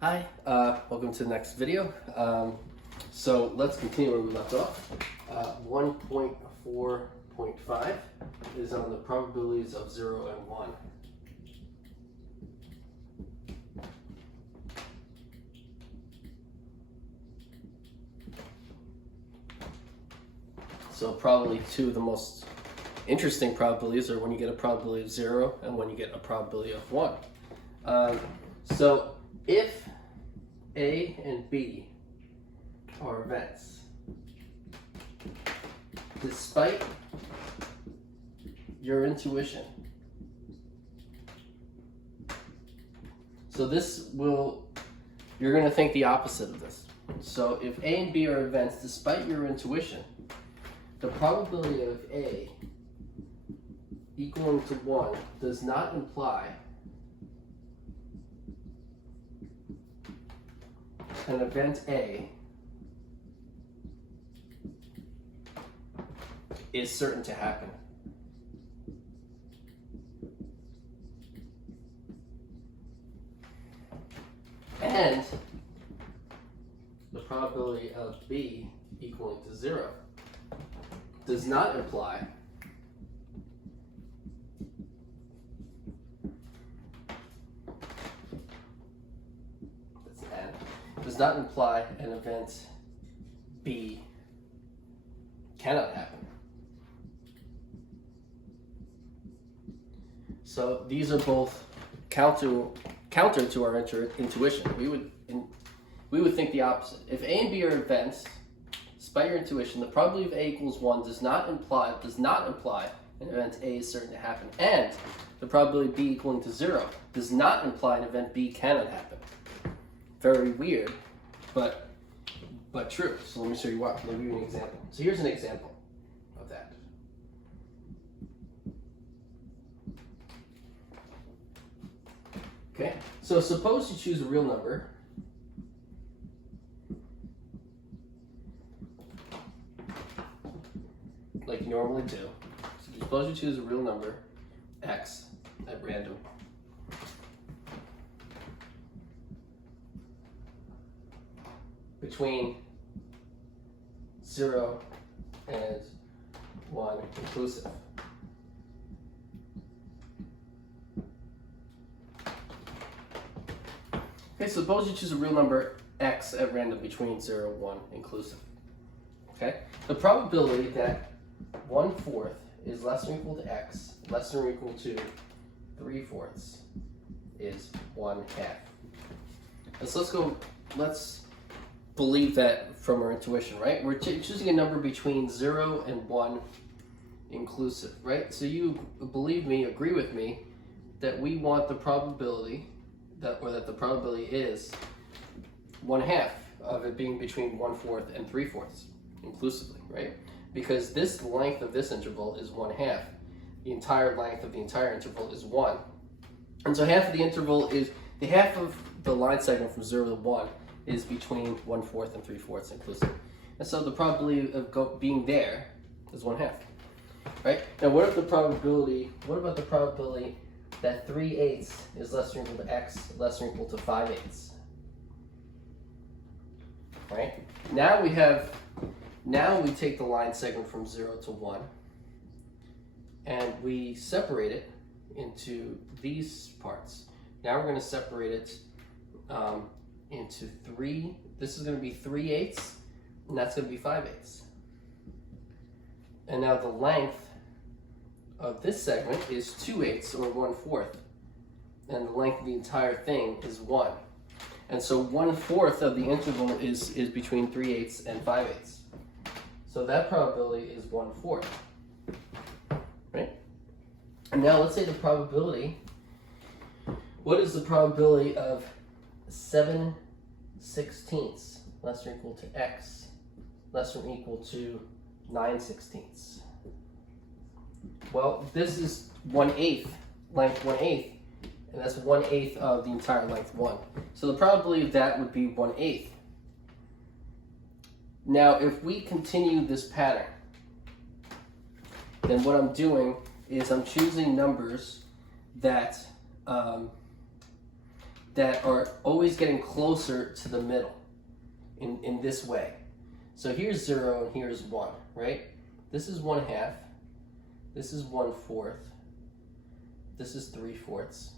Hi, welcome to the next video. So let's continue where we left off. 1.4.5 is on the probabilities of 0 and 1. So probably two of the most interesting probabilities are when you get a probability of 0 and when you get a probability of 1. So if A and B are events, despite your intuition, so you're going to think the opposite of this. So if A and B are events, despite your intuition, the probability of A equaling to 1 does not imply an event A is certain to happen. And the probability of B equaling to 0 does not imply an event B cannot happen. So these are both counter to our intuition. We would think the opposite. If A and B are events, despite your intuition, the probability of A equals 1 does not imply an event A is certain to happen, and the probability of B equaling to 0 does not imply an event B cannot happen. Very weird, but true. So let me show you why. Let me give you an example. So here's an example of that. Okay, so suppose you choose a real number like you normally do. So suppose you choose a real number, x, at random. Between 0 and 1 inclusive. Okay, so suppose you choose a real number x at random between 0 and 1 inclusive. Okay, the probability that 1/4 is less than or equal to x, less than or equal to 3/4 is 1/2. And so let's believe that from our intuition, right? We're choosing a number between 0 and 1 inclusive, right? So you agree with me that we want the probability that the probability is 1/2 of it being between 1/4 and 3/4 inclusively, right? Because this length of this interval is 1/2. The entire length of the entire interval is 1. And so half of the interval is half of the line segment from 0 to 1 is between 1/4 and 3/4 inclusive. And so the probability of being there is 1/2. Right? Now what about the probability that 3/8 is less than or equal to x, less than or equal to 5/8? Right? Now we take the line segment from 0 to 1 and we separate it into these parts. Now we're going to separate it into 3. This is going to be 3/8 and that's going to be 5/8. And now the length of this segment is 2/8 or 1/4, and the length of the entire thing is 1. And so 1/4 of the interval is between 3/8 and 5/8. So that probability is 1/4, right? And now let's say the probability. What is the probability of 7/16 less than or equal to x less than or equal to 9/16? Well, this is 1/8, length 1/8, and that's 1/8 of the entire length 1. So the probability of that would be 1/8. Now, if we continue this pattern, then what I'm doing is I'm choosing numbers that that are always getting closer to the middle in this way. So here's 0 and here's 1, right? This is 1/2. This is 1/4. This is 3/4.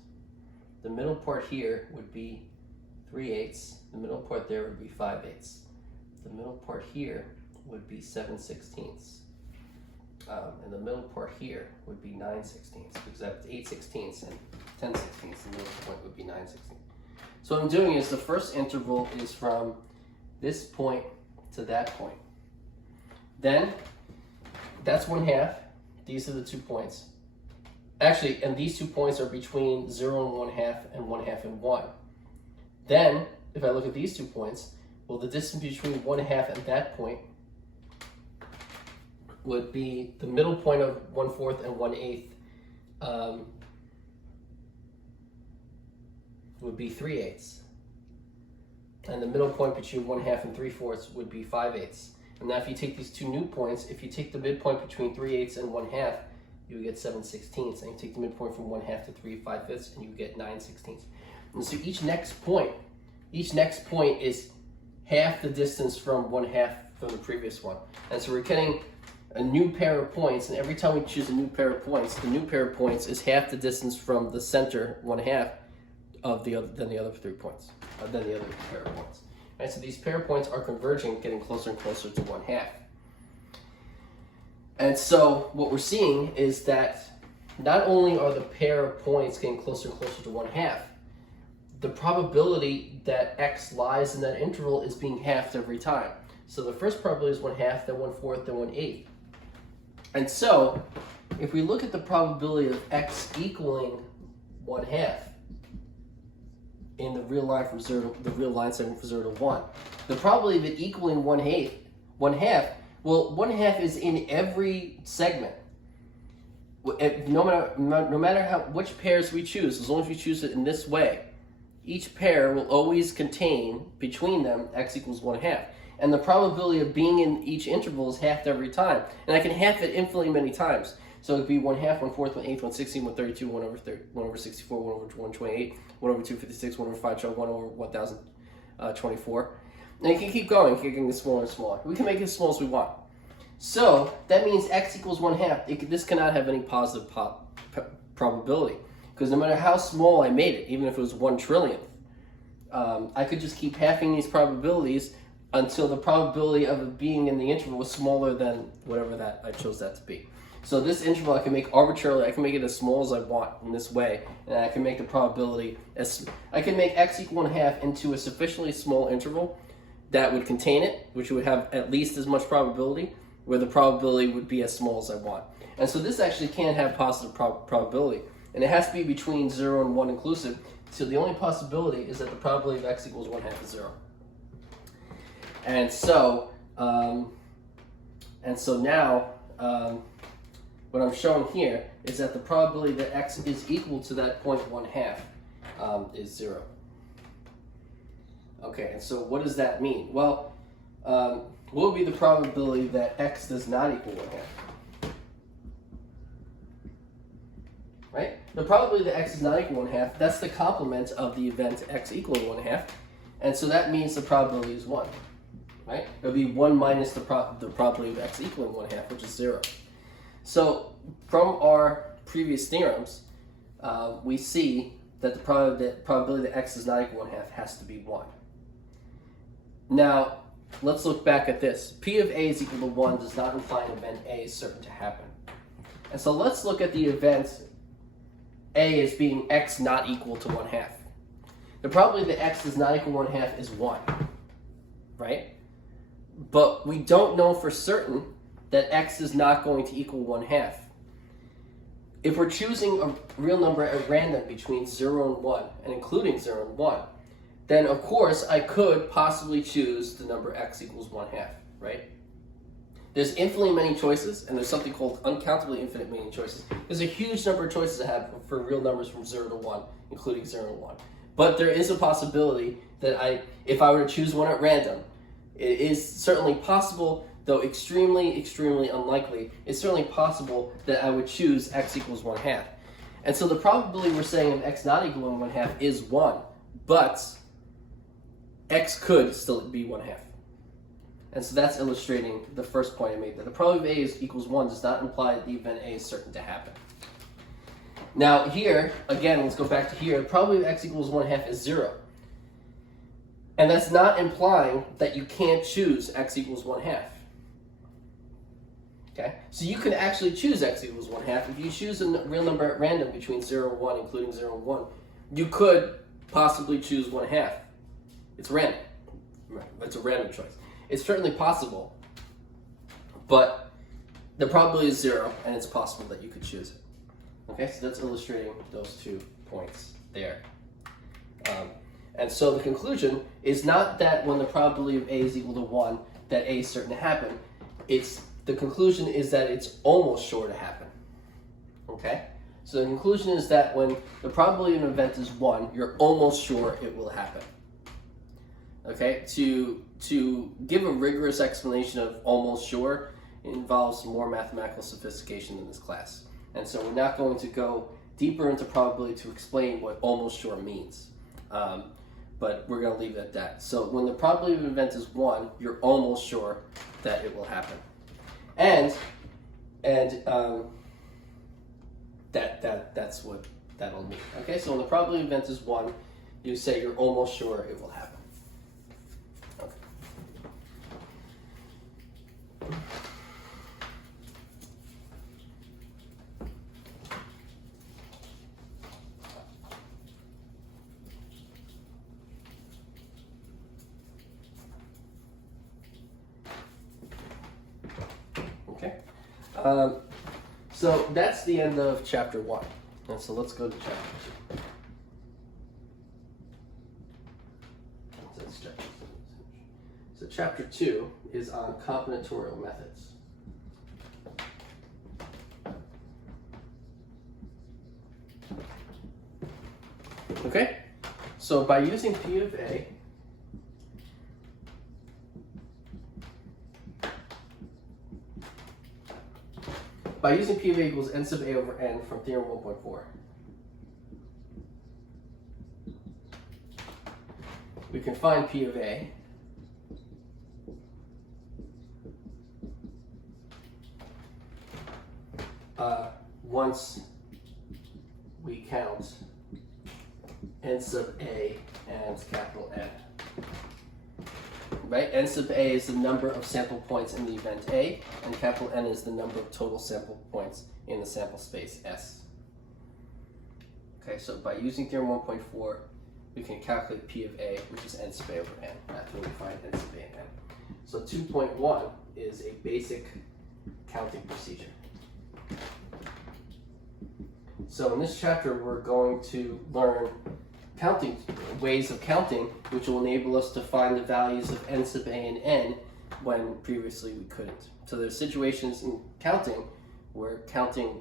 The middle part here would be 3/8. The middle part there would be 5/8. The middle part here would be 7/16. And the middle part here would be 9/16, because that's 8/16 and 10/16. The middle point would be 9/16. So what I'm doing is the first interval is from this point to that point. Then that's 1/2. These are the 2 points. Actually, and these 2 points are between 0 and 1/2 and 1/2 and 1. Then, if I look at these 2 points, well, the distance between 1/2 and that point would be the middle point of 1/4 and 1/8 would be 3/8. And the middle point between 1/2 and 3/4 would be 5/8. And now if you take these 2 new points, if you take the midpoint between 3/8 and 1/2, you would get 7/16. And you take the midpoint from 1/2 to 3/5, and you get 9/16. And so each next point is half the distance from 1/2 from the previous one. And so we're getting a new pair of points, and every time we choose a new pair of points, the new pair of points is half the distance from the center 1/2 of the other than the other 3 points, than the other pair of points. Right, so these pair of points are converging, getting closer and closer to 1/2. And so what we're seeing is that not only are the pair of points getting closer and closer to 1/2, the probability that x lies in that interval is being halved every time. So the first probability is 1/2, then 1/4, then 1/8. And so if we look at the probability of x equaling 1/2 in the real line from 0 to the real line segment from 0 to 1, the probability of it equaling 1/2, well, 1/2 is in every segment. No matter which pairs we choose, as long as we choose it in this way, each pair will always contain between them x equals 1/2. And the probability of being in each interval is halved every time. And I can half it infinitely many times. So it would be 1/2, 1/4, 1/8, 1/16, 1/32, 1/64, 1/128, 1/256, 1/512, 1/1024. And you can keep going, getting it smaller and smaller. We can make it as small as we want. So that means x equals 1/2. This cannot have any positive probability. Because no matter how small I made it, even if it was 1/1,000,000th, I could just keep halving these probabilities until the probability of it being in the interval was smaller than whatever that I chose that to be. So this interval I can make arbitrarily, I can make it as small as I want in this way, and I can make the probability I can make x equal 1/2 into a sufficiently small interval that would contain it, which would have at least as much probability, where the probability would be as small as I want. And so this actually can have positive probability, and it has to be between 0 and 1 inclusive, so the only possibility is that the probability of x equals 1/2 is 0. And so now what I'm showing here is that the probability that x is equal to that point 1/2 is 0. Okay, and so what does that mean? Well, what would be the probability that x does not equal 1/2? Right? The probability that x does not equal 1/2, that's the complement of the event x equaling 1/2, and so that means the probability is 1. Right? It would be 1 minus the probability of x equaling 1/2, which is 0. So from our previous theorems, we see that the probability that x does not equal 1/2 has to be 1. Now, let's look back at this. P of A is equal to 1 does not imply an event A is certain to happen. And so let's look at the event A as being x not equal to 1/2. The probability that x does not equal 1/2 is 1, right? But we don't know for certain that x is not going to equal 1/2. If we're choosing a real number at random between 0 and 1, and including 0 and 1, then of course I could possibly choose the number x equals 1/2, right? There's infinitely many choices, and there's something called uncountably infinite many choices. There's a huge number of choices I have for real numbers from 0 to 1, including 0 and 1. But there is a possibility that if I were to choose one at random, it is certainly possible, though extremely, extremely unlikely, it's certainly possible that I would choose x equals 1/2. And so the probability we're saying of x not equaling 1/2 is 1, but x could still be 1/2. And so that's illustrating the first point I made, that the probability of A equals 1 does not imply that the event A is certain to happen. Now here, again, let's go back to here, the probability of x equals 1/2 is 0. And that's not implying that you can't choose x equals 1/2. Okay? So you can actually choose x equals 1/2. If you choose a real number at random between 0 and 1, including 0 and 1, you could possibly choose 1/2. It's random. It's a random choice. It's certainly possible, but the probability is 0, and it's possible that you could choose it. Okay, so that's illustrating those 2 points there. And so the conclusion is not that when the probability of A is equal to 1, that A is certain to happen. The conclusion is that it's almost sure to happen. Okay? So the conclusion is that when the probability of an event is 1, you're almost sure it will happen. Okay? To give a rigorous explanation of almost sure involves more mathematical sophistication in this class. And so we're not going to go deeper into probability to explain what almost sure means. But we're going to leave it at that. So when the probability of an event is 1, you're almost sure that it will happen. And that's what that'll mean. Okay, so when the probability of an event is 1, you say you're almost sure it will happen. So that's the end of chapter 1. And so let's go to chapter 2. So chapter 2 is on combinatorial methods. Okay? So by using P of A, by using P of A equals n sub A over n from Theorem 1.4, we can find P of A once we count n sub A and capital N. Right? N sub A is the number of sample points in the event A, and capital N is the number of total sample points in the sample space S. Okay, so by using Theorem 1.4, we can calculate P of A, which is n sub A over n. That's when we find n sub A and n. So 2.1 is a basic counting procedure. So in this chapter, we're going to learn counting ways of counting, which will enable us to find the values of n sub A and n when previously we couldn't. So there's situations in counting where counting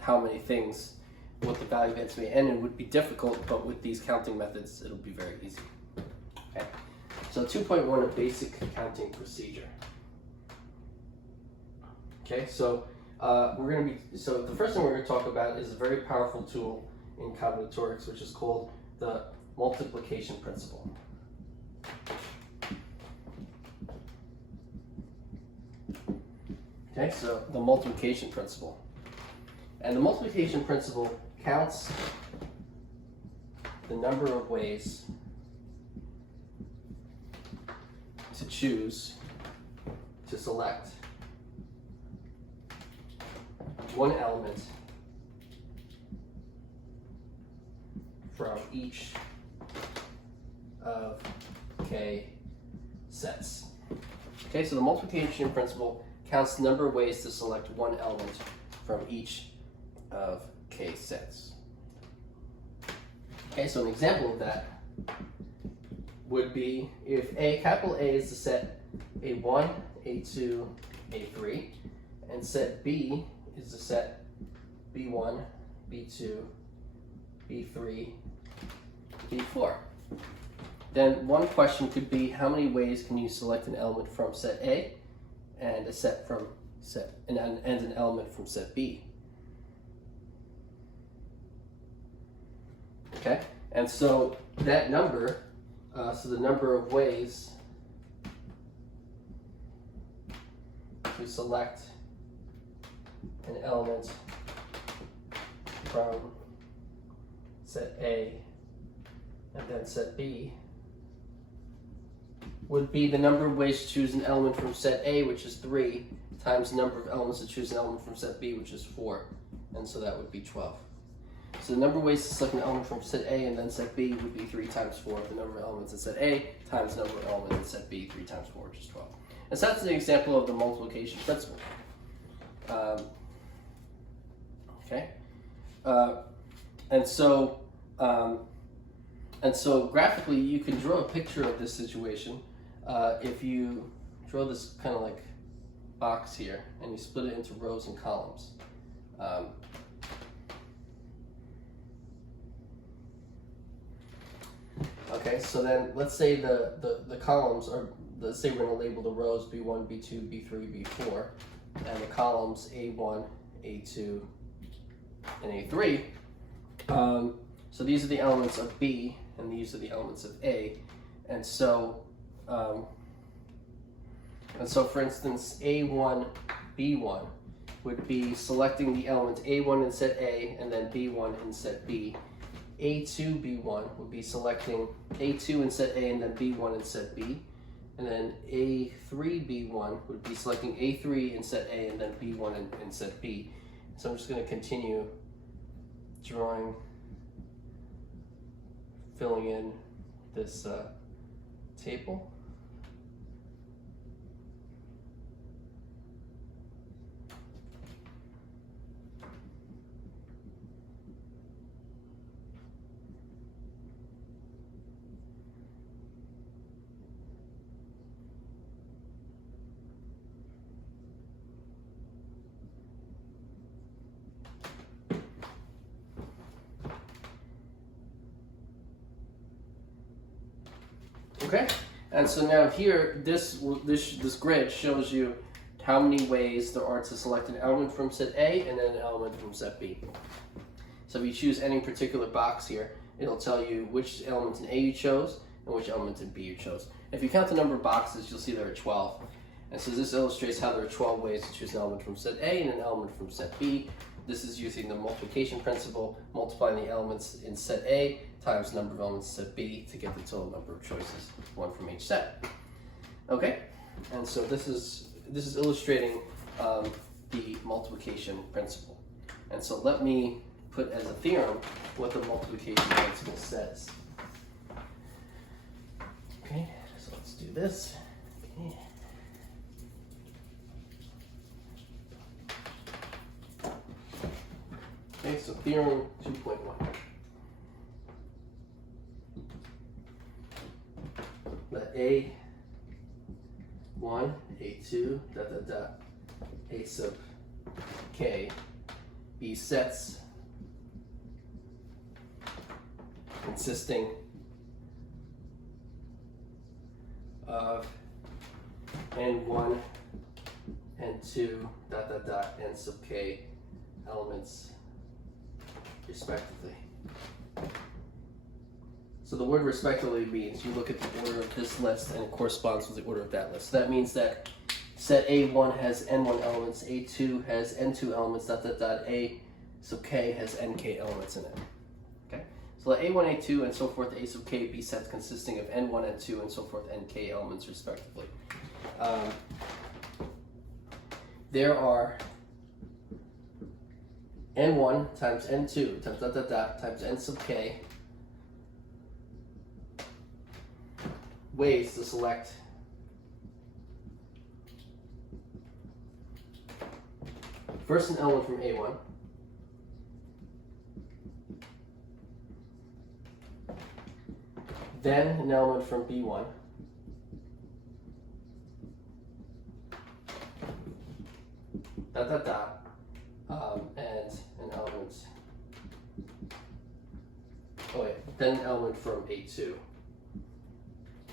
how many things, what the value of n sub A and n would be difficult, but with these counting methods, it'll be very easy. Okay. So 2.1, a basic counting procedure. Okay, so so the first thing we're going to talk about is a very powerful tool in combinatorics, which is called the multiplication principle. Okay, so the multiplication principle. And the multiplication principle counts the number of ways to choose to select one element from each of k sets. Okay, so the multiplication principle counts the number of ways to select one element from each of k sets. Okay, so an example of that would be if capital A is the set A1, A2, A3, and set B is the set B1, B2, B3, B4. Then one question could be, how many ways can you select an element from set A and a set from and an element from set B? Okay, And so that number, so the number of ways to select an element from set A and then set B would be the number of ways to choose an element from set A, which is 3, times the number of elements to choose an element from set B, which is 4. And so that would be 12. So the number of ways to select an element from set A and then set B would be 3 times 4. The number of elements in set A times the number of elements in set B, 3 times 4, which is 12. And so that's an example of the multiplication principle. Okay. And so graphically, you can draw a picture of this situation if you draw this kind of like box here and you split it into rows and columns. Okay, so then let's say the columns are, let's say we're going to label the rows B1, B2, B3, B4, and the columns A1, A2, and A3. So these are the elements of B, and these are the elements of A. And so for instance, A1, B1 would be selecting the element A1 in set A and then B1 in set B. A2, B1 would be selecting A2 in set A and then B1 in set B. And then A3, B1 would be selecting A3 in set A and then B1 in set B. So I'm just going to continue drawing, filling in this table. Okay, and so now here, this grid shows you how many ways there are to select an element from set A and then an element from set B. So if you choose any particular box here, it'll tell you which element in A you chose and which element in B you chose. If you count the number of boxes, you'll see there are 12. And so this illustrates how there are 12 ways to choose an element from set A and an element from set B. This is using the multiplication principle, multiplying the elements in set A times the number of elements in set B to get the total number of choices, one from each set. Okay, and so this is illustrating the multiplication principle. And so let me put as a theorem what the multiplication principle says. Okay, so let's do this. Okay. Okay, so theorem 2.1. Let A1, A2, A sub k be sets consisting of n1, n2, n sub k elements respectively. So the word respectively means you look at the order of this list and it corresponds with the order of that list. So that means that set A1 has n1 elements, A2 has n2 elements, A sub k has nk elements in it. Okay? So let A1, A2, and so forth, A sub k be sets consisting of n1, n2, and so forth, nk elements respectively. There are n1 times n2 times times n sub k ways to select first an element from A1, then an element from B1, and an element, then an element from A2,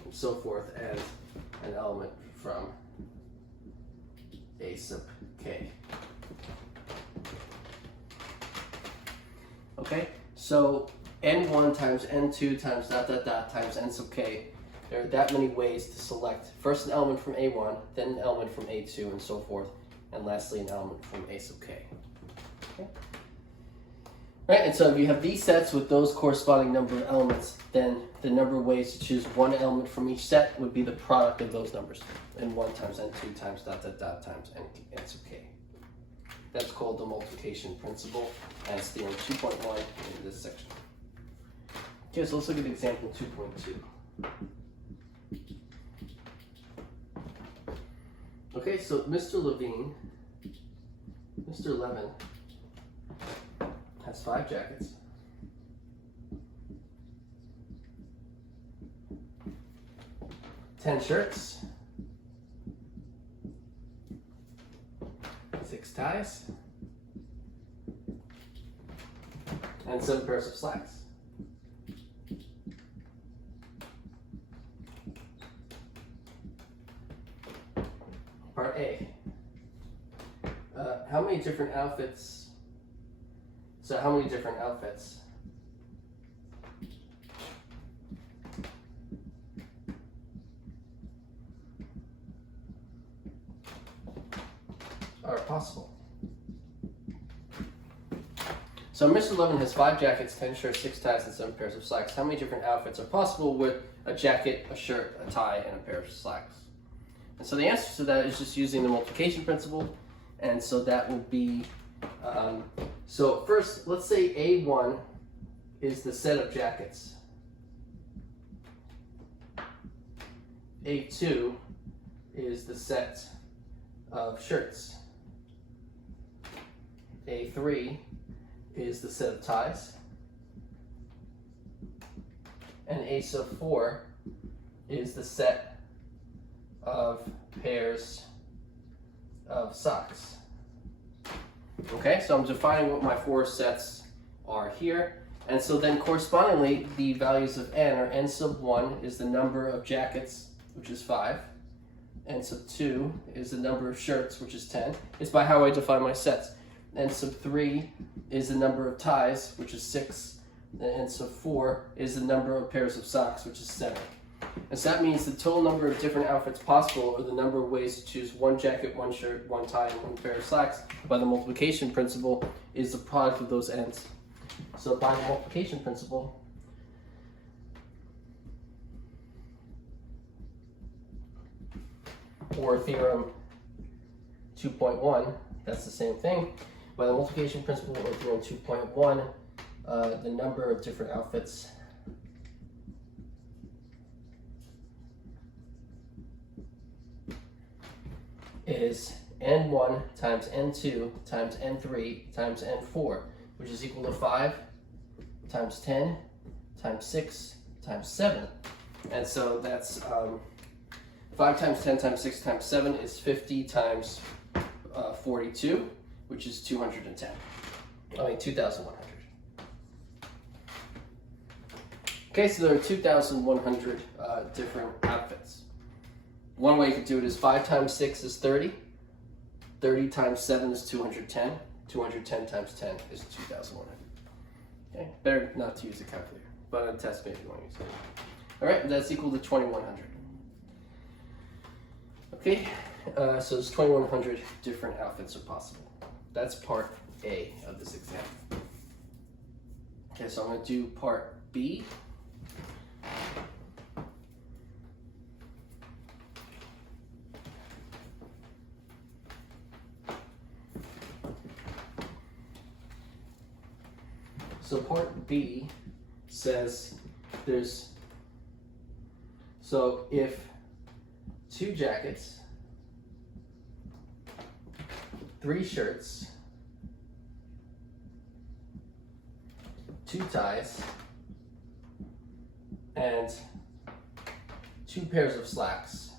and so forth, and an element from A sub k. Okay, so n1 times n2 times dot dot dot times n sub k. There are that many ways to select first an element from A1, then an element from A2, and so forth, and lastly an element from A sub k. Okay. Right, and so if you have these sets with those corresponding number of elements, then the number of ways to choose one element from each set would be the product of those numbers. N1 times N2 times dot dot dot times N sub k. That's called the multiplication principle, and it's theorem 2.1 in this section. Okay, so let's look at example 2.2. Okay, so Mr. Levine has 5 jackets. 10 shirts, 6 ties, and 7 pairs of slacks. Part A. How many different outfits? So how many different outfits are possible? So Mr. Levin has 5 jackets, 10 shirts, 6 ties, and 7 pairs of slacks. How many different outfits are possible with a jacket, a shirt, a tie, and a pair of slacks? And so the answer to that is just using the multiplication principle. And so that will be, so first, let's say A1 is the set of jackets. A2 is the set of shirts. A3 is the set of ties. And A sub 4 is the set of pairs of socks. Okay, so I'm defining what my 4 sets are here. And so then correspondingly, the values of n are n sub 1 is the number of jackets, which is 5. N sub 2 is the number of shirts, which is 10. It's by how I define my sets. N sub 3 is the number of ties, which is 6. And N sub 4 is the number of pairs of socks, which is 7. And so that means the total number of different outfits possible, or the number of ways to choose 1 jacket, 1 shirt, 1 tie, and 1 pair of slacks by the multiplication principle, is the product of those n's. So by the multiplication principle, or theorem 2.1, that's the same thing. By the multiplication principle, or theorem 2.1, the number of different outfits is n1 times n2 times n3 times n4, which is equal to 5 times 10 times 6 times 7. And so that's 5 times 10 times 6 times 7 is 50 times 42, which is 210. 2,100. Okay, so there are 2,100 different outfits. One way you could do it is 5 times 6 is 30. 30 times 7 is 210. 210 times 10 is 2,100. Okay, better not to use a calculator, but on a test maybe you want to use it. All right, that's equal to 2,100. Okay, so there's 2,100 different outfits are possible. That's part A of this exam. Okay, so I'm going to do part B. So part B says so if 2 jackets, 3 shirts, 2 ties, and 2 pairs of slacks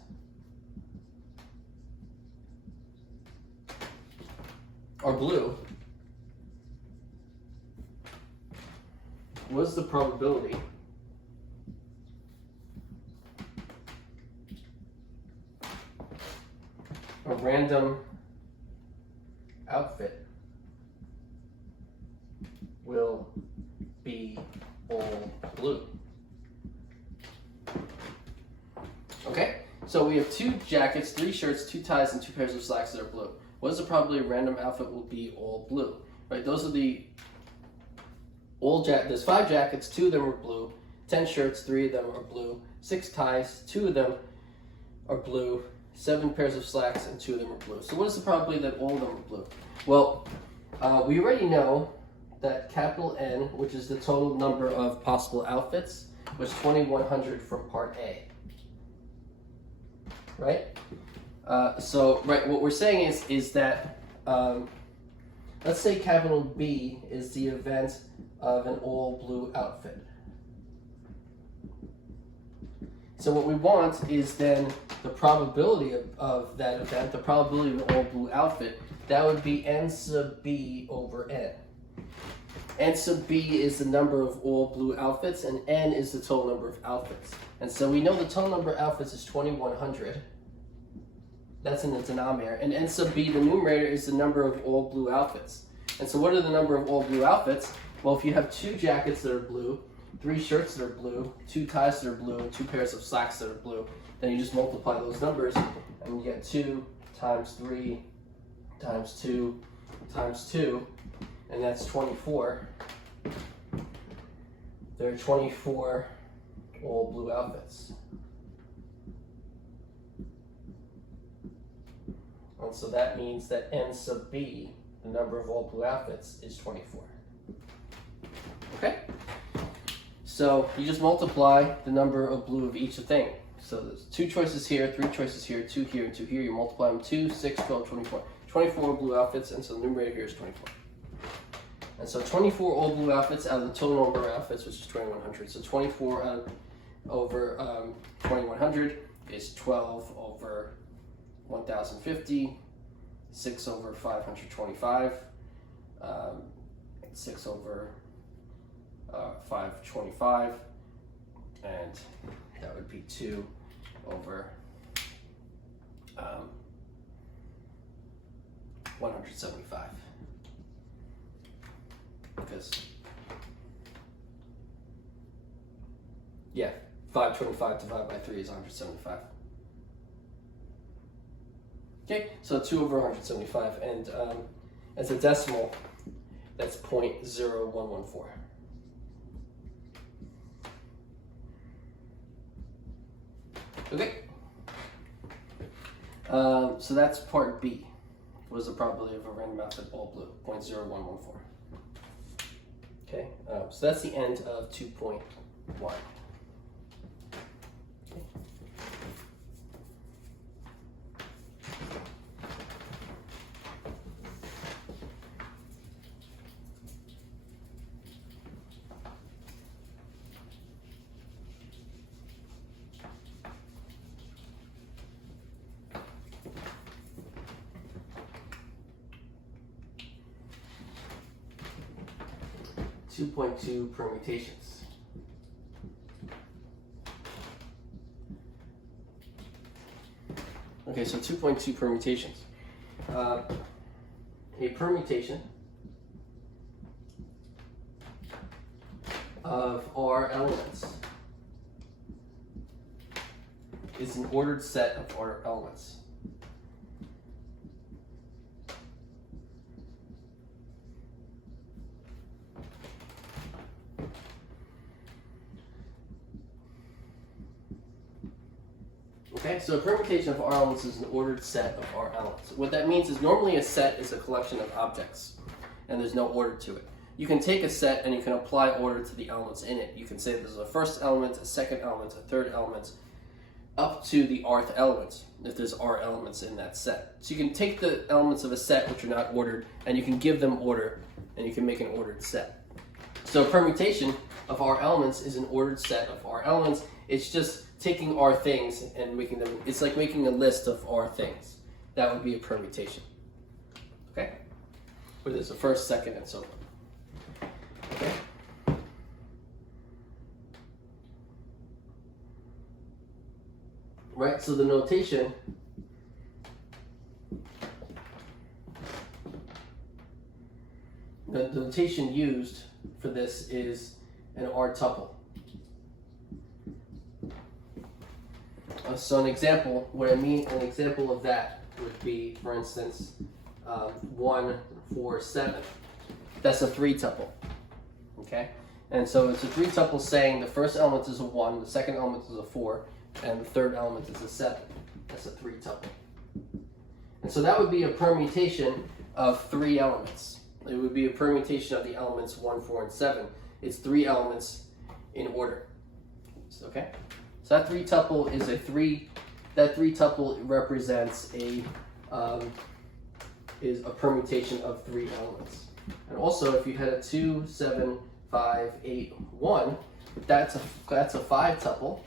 are blue, what's the probability a random outfit will be all blue. Okay, so we have 2 jackets, 3 shirts, 2 ties, and 2 pairs of slacks that are blue. What is the probability a random outfit will be all blue? Right, those are the there's 5 jackets, 2 of them are blue, 10 shirts, 3 of them are blue, 6 ties, 2 of them are blue, 7 pairs of slacks, and 2 of them are blue. So what is the probability that all of them are blue? Well, we already know that capital N, which is the total number of possible outfits, was 2100 from part A. Right? What we're saying is that, let's say capital B is the event of an all blue outfit. So what we want is then the probability of that event, the probability of an all blue outfit, that would be N sub B over N. N sub B is the number of all blue outfits, and N is the total number of outfits. And so we know the total number of outfits is 2100. That's in the denominator. And N sub B, the numerator, is the number of all blue outfits. And so what are the number of all blue outfits? Well, if you have 2 jackets that are blue, 3 shirts that are blue, 2 ties that are blue, and 2 pairs of slacks that are blue, then you just multiply those numbers, and you get 2 times 3 times 2 times 2, and that's 24. There are 24 all blue outfits. And so that means that N sub B, the number of all blue outfits, is 24. Okay? So you just multiply the number of blue of each thing. So there's 2 choices here, 3 choices here, 2 here, and 2 here. You multiply them 2, 6, 12, 24. 24 blue outfits, and so the numerator here is 24. And so 24 all blue outfits out of the total number of outfits, which is 2100. So 24 over 2100 is 12 over 1050, 6 over 525, 6 over 525, and that would be 2 over 175. Because, yeah, 525 divided by 3 is 175. Okay, so 2 over 175, and as a decimal, that's 0.0114. Okay, so that's part B. Was the probability of a random outfit all blue, 0.0114. Okay, so that's the end of 2.1. 2.2 permutations. Okay, so 2.2 permutations. A permutation of R elements is an ordered set of R elements. Okay, so a permutation of R elements is an ordered set of R elements. What that means is normally a set is a collection of objects, and there's no order to it. You can take a set and you can apply order to the elements in it. You can say there's a first element, a second element, a third element, up to the rth element, if there's R elements in that set. So you can take the elements of a set which are not ordered, and you can give them order, and you can make an ordered set. So a permutation of R elements is an ordered set of R elements. It's just taking R things and making them, it's like making a list of R things. That would be a permutation. Okay? Where there's a first, second, and so on. Okay? Right, so the notation used for this is an R tuple. So an example, an example of that would be, for instance, 1, 4, 7. That's a 3 tuple. Okay? And so it's a 3 tuple saying the first element is a 1, the second element is a 4, and the third element is a 7. That's a 3 tuple. And so that would be a permutation of 3 elements. It would be a permutation of the elements 1, 4, and 7. It's 3 elements in order. Okay? So that 3 tuple is a 3. That 3 tuple represents is a permutation of 3 elements. And also, if you had a 2, 7, 5, 8, 1, that's a 5 tuple.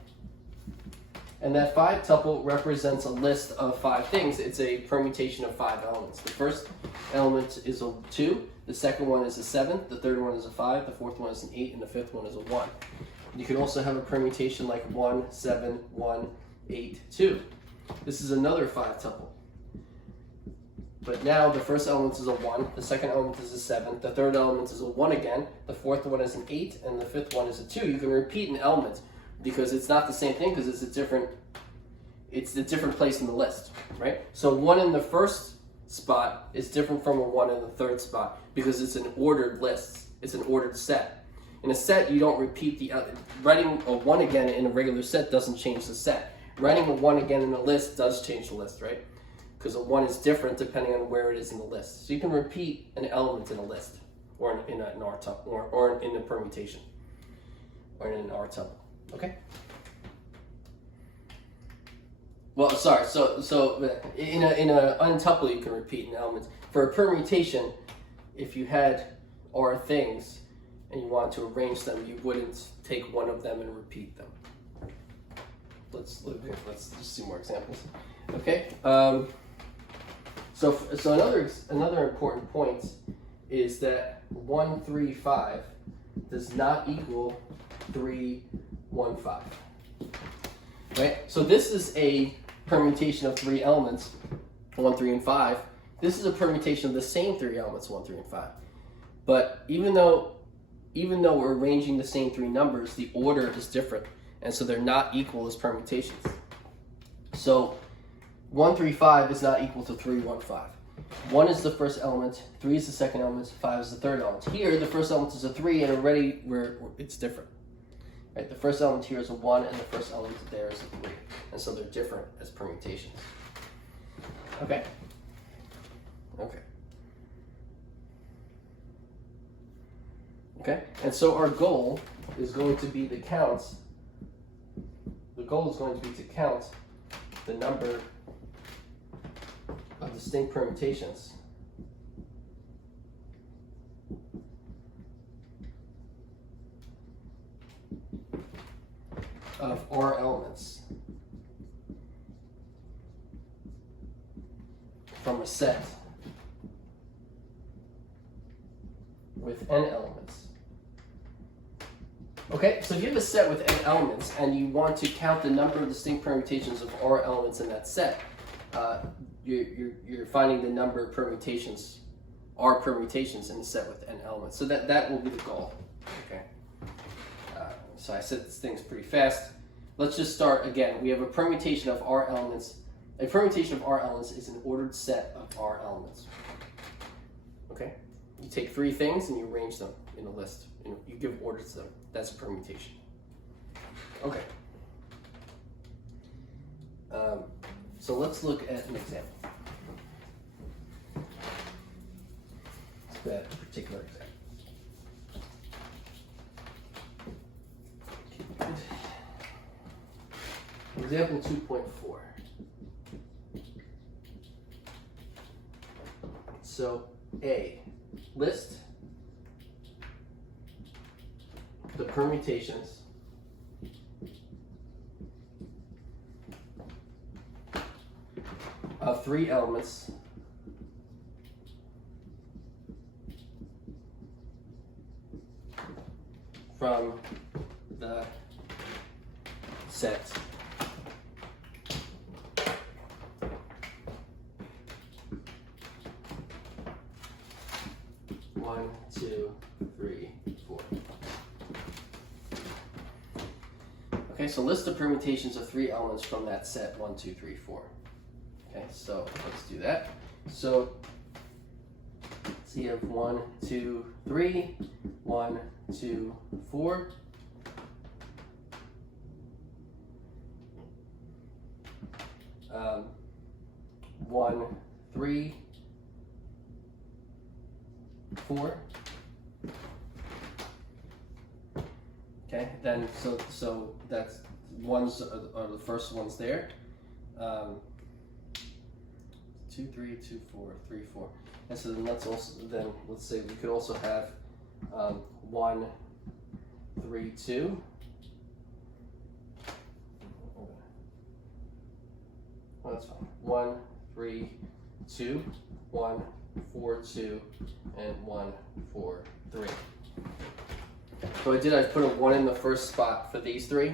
And that 5 tuple represents a list of 5 things. It's a permutation of 5 elements. The first element is a 2, the second one is a 7, the third one is a 5, the fourth one is an 8, and the fifth one is a 1. You can also have a permutation like 1, 7, 1, 8, 2. This is another 5 tuple. But now the first element is a 1, the second element is a 7, the third element is a 1 again, the fourth one is an 8, and the fifth one is a 2. You can repeat an element because it's not the same thing, because it's a different place in the list, right? So 1 in the first spot is different from a 1 in the third spot because it's an ordered list. It's an ordered set. In a set, you don't repeat writing a 1 again in a regular set doesn't change the set. Writing a 1 again in a list does change the list, right? Because a 1 is different depending on where it is in the list. So you can repeat an element in a list, or in an R tuple, or in a permutation, or in an R tuple. Okay. Well, sorry. So in a untuple, you can repeat an element. For a permutation, if you had R things and you wanted to arrange them, you wouldn't take one of them and repeat them. Let's just see more examples. Okay. So another important point is that 1, 3, 5 does not equal 3, 1, 5. Right? So this is a permutation of 3 elements, 1, 3, and 5. This is a permutation of the same 3 elements, 1, 3, and 5. But even though we're arranging the same 3 numbers, the order is different, and so they're not equal as permutations. So 1, 3, 5 is not equal to 3, 1, 5. 1 is the first element, 3 is the second element, 5 is the third element. Here, the first element is a 3, and already it's different. Right? The first element here is a 1, and the first element there is a 3. And so they're different as permutations. Okay? Okay. Okay? And so our goal is going to be the goal is going to be to count the number of distinct permutations of R elements from a set with n elements. Okay, so if you have a set with n elements and you want to count the number of distinct permutations of R elements in that set, you're finding the number of permutations, R permutations in the set with n elements. So that will be the goal. Okay. So I said this thing's pretty fast. Let's just start again. We have a permutation of R elements. A permutation of R elements is an ordered set of R elements. Okay? You take 3 things and you arrange them in a list. You give order to them. That's a permutation. Okay. So let's look at an example. Let's look at a particular example. Example 2.4. So A, list the permutations of 3 elements from the set one, two, three, four. Okay, so list the permutations of 3 elements from that set 1, 2, 3, 4. Okay, so let's do that. So you have 1, 2, 3, 1, 2, 4. Um, 1, 3, 4. Okay, then so that's ones are the first ones there. 2, 3, 2, 4, 3, 4. And so then let's also let's say we could also have 1, 3, 2. Oh, that's fine. 1, 3, 2, 1, 4, 2, and 1, 4, 3. So I put a 1 in the first spot for these three.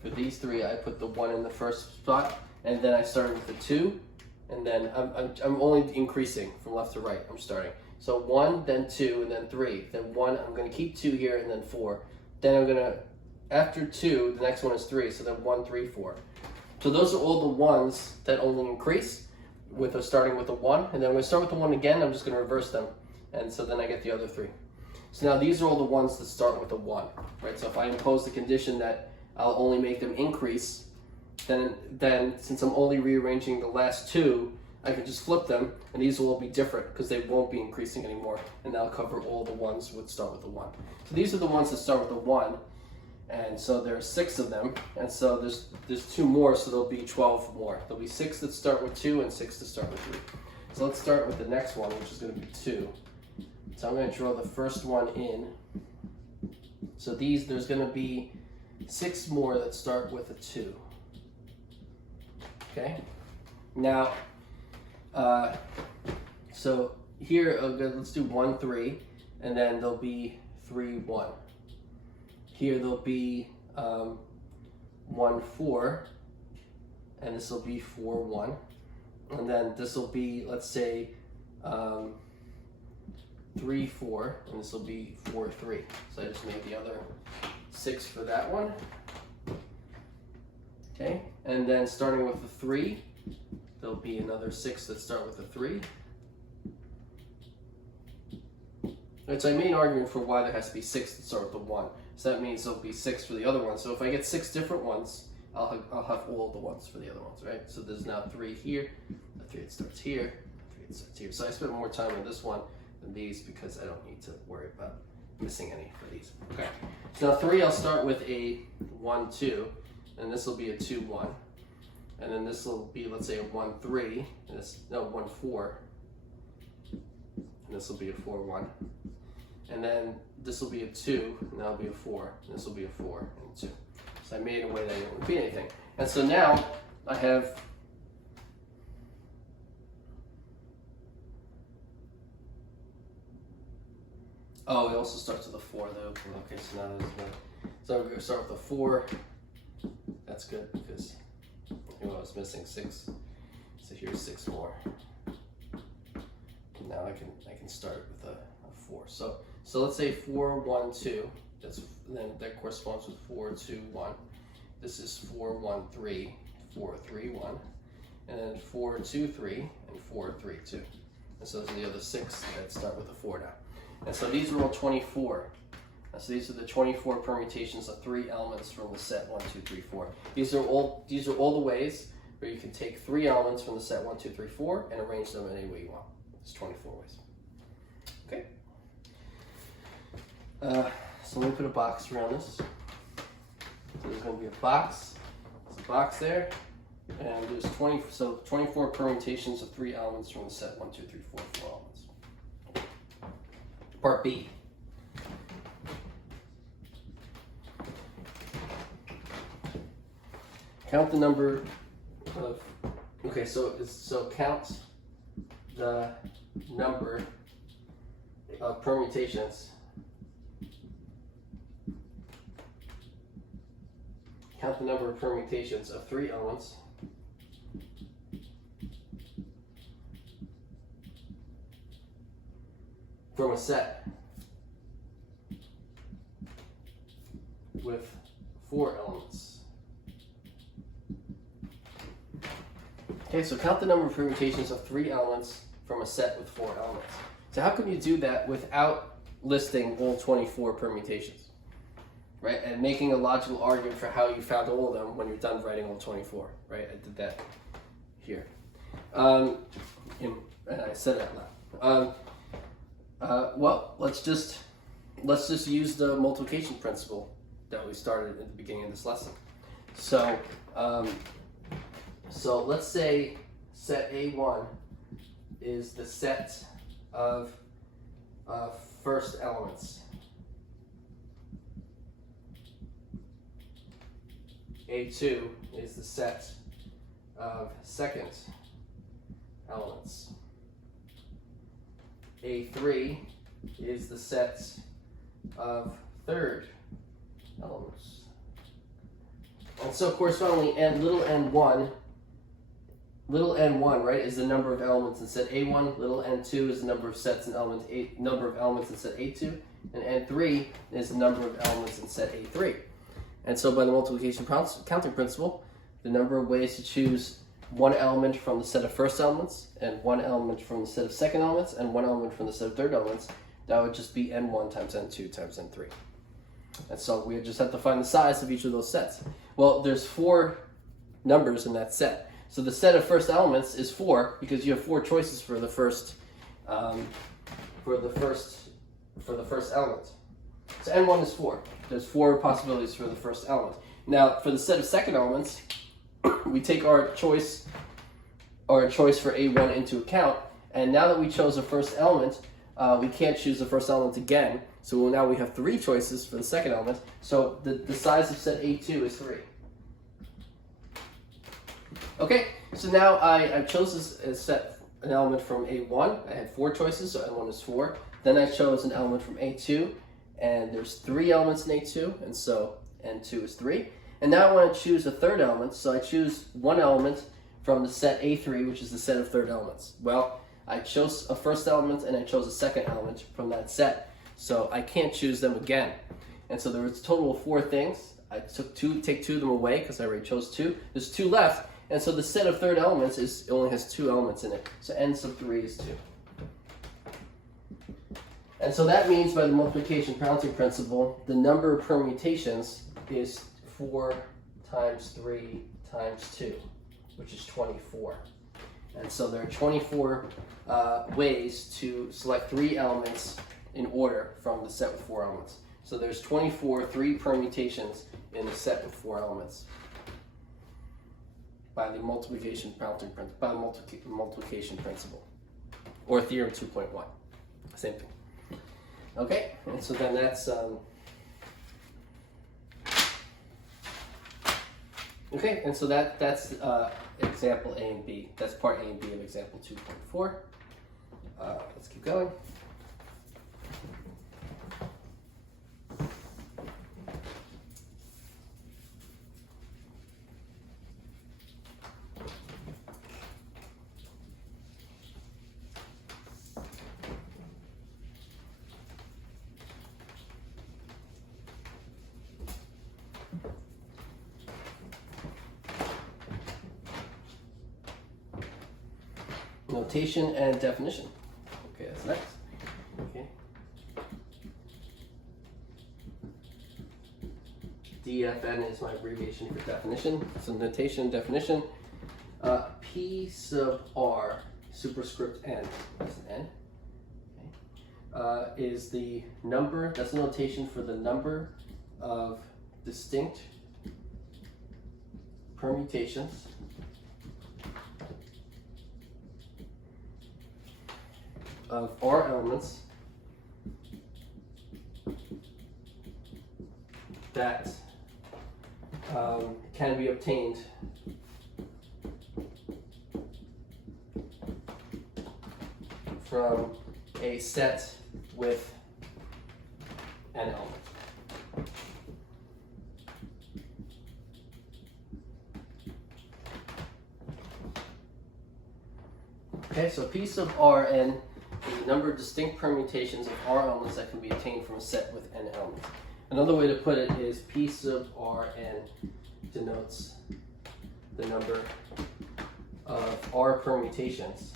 For these three, I put the 1 in the first spot, and then I started with the 2, and then I'm only increasing from left to right. I'm starting. So 1, then 2, and then 3. Then 1, I'm going to keep 2 here, and then 4. Then I'm going to, after 2, the next one is 3, so then 1, 3, 4. So those are all the ones that only increase with starting with a 1, and then when I start with the 1 again, I'm just going to reverse them, and so then I get the other 3. So now these are all the ones that start with a 1, right? So if I impose the condition that I'll only make them increase, then since I'm only rearranging the last 2, I can just flip them, and these will all be different because they won't be increasing anymore, and that'll cover all the ones that start with a 1. So these are the ones that start with a 1, and so there are 6 of them, and so there's 2 more, so there'll be 12 more. There'll be 6 that start with 2 and 6 that start with 3. So let's start with the next one, which is going to be 2. So I'm going to draw the first one in. So there's going to be 6 more that start with a 2. Okay. Now, so here, let's do 1, 3, and then there'll be 3, 1. Here there'll be 1, 4, and this will be 4, 1. And then this will be, let's say, 3, 4, and this will be 4, 3. So I just made the other 6 for that one. Okay, and then starting with the 3, there'll be another 6 that start with a 3. Right, so I made an argument for why there has to be 6 that start with the 1. So that means there'll be 6 for the other ones. So if I get 6 different ones, I'll have all of the ones for the other ones, right? So there's now 3 here, a 3 that starts here, a 3 that starts here. So I spent more time on this one than these because I don't need to worry about missing any for these. Okay, so now 3, I'll start with a 1, 2, and this will be a 2, 1. And then this will be, let's say, a 1, 3, and this, no, 1, 4. And this will be a 4, 1. And then this will be a 2, and that'll be a 4, and this will be a 4 and 2. So I made it a way that it wouldn't be anything. And so now I have oh, it also starts with a 4 though. Okay, so now there's one. So I'm going to start with a 4. That's good because I was missing 6. So here's 6 more. And now I can start with a 4. So let's say 4, 1, 2. Then that corresponds with 4, 2, 1. This is 4, 1, 3, 4, 3, 1. And then 4, 2, 3, and 4, 3, 2. And so those are the other 6 that start with a 4 now. And so these are all 24. So these are the 24 permutations of 3 elements from the set 1, 2, 3, 4. These are all the ways where you can take 3 elements from the set 1, 2, 3, 4 and arrange them in any way you want. It's 24 ways. Okay. So let me put a box around this. So there's going to be a box. There's a box there, and there's 24 permutations of 3 elements from the set 1, 2, 3, 4, 4 elements. Part B. Count the number of. Okay, so count the number of permutations. Count the number of permutations of 3 elements from a set with 4 elements. Okay, so count the number of permutations of 3 elements from a set with 4 elements. So how can you do that without listing all 24 permutations, right? And making a logical argument for how you found all of them when you're done writing all 24, right? I did that here. And I said it out loud. Well, let's just use the multiplication principle that we started at the beginning of this lesson. So, so let's say set A1 is the set of first elements. A2 is the set of second elements. A3 is the set of third elements. And so correspondingly, little n1, right, is the number of elements in set A1. Little n2 is the number of sets and elements in set A2, and n3 is the number of elements in set A3. And so by the multiplication counting principle, the number of ways to choose one element from the set of first elements, and one element from the set of second elements, and one element from the set of third elements, that would just be n1 times n2 times n3. And so we just have to find the size of each of those sets. Well, there's 4 numbers in that set. So the set of first elements is 4 because you have 4 choices for the first element. So n1 is 4. There's 4 possibilities for the first element. Now for the set of second elements, we take our choice for A1 into account, and now that we chose the first element, we can't choose the first element again. So now we have 3 choices for the second element. So the size of set A2 is 3. Okay, so now I chose an element from A1. I had 4 choices, so N1 is 4. Then I chose an element from A2, and there's 3 elements in A2, and so N2 is 3. And now I want to choose a third element, so I choose one element from the set A3, which is the set of third elements. Well, I chose a first element and I chose a second element from that set, so I can't choose them again. And so there was a total of 4 things. I take 2 of them away because I already chose 2. There's 2 left, and so the set of third elements only has 2 elements in it. So n sub 3 is 2. And so that means by the multiplication counting principle, the number of permutations is 4 times 3 times 2, which is 24. And so there are 24 ways to select 3 elements in order from the set with 4 elements. So there's 24 3 permutations in the set with 4 elements by the multiplication principle, or Theorem 2.1. Same thing. Okay, and so then that's okay, and so that's example A and B. That's part A and B of example 2.4. Let's keep going. Notation and definition. Okay, that's next. Okay. DFN is my abbreviation for definition. So notation and definition. P sub R superscript n, that's an n, okay, is the number, that's the notation for the number of distinct permutations of R elements that can be obtained from a set with an element. Okay, so P sub Rn is the number of distinct permutations of R elements that can be obtained from a set with n elements. Another way to put it is P sub Rn denotes the number of R permutations.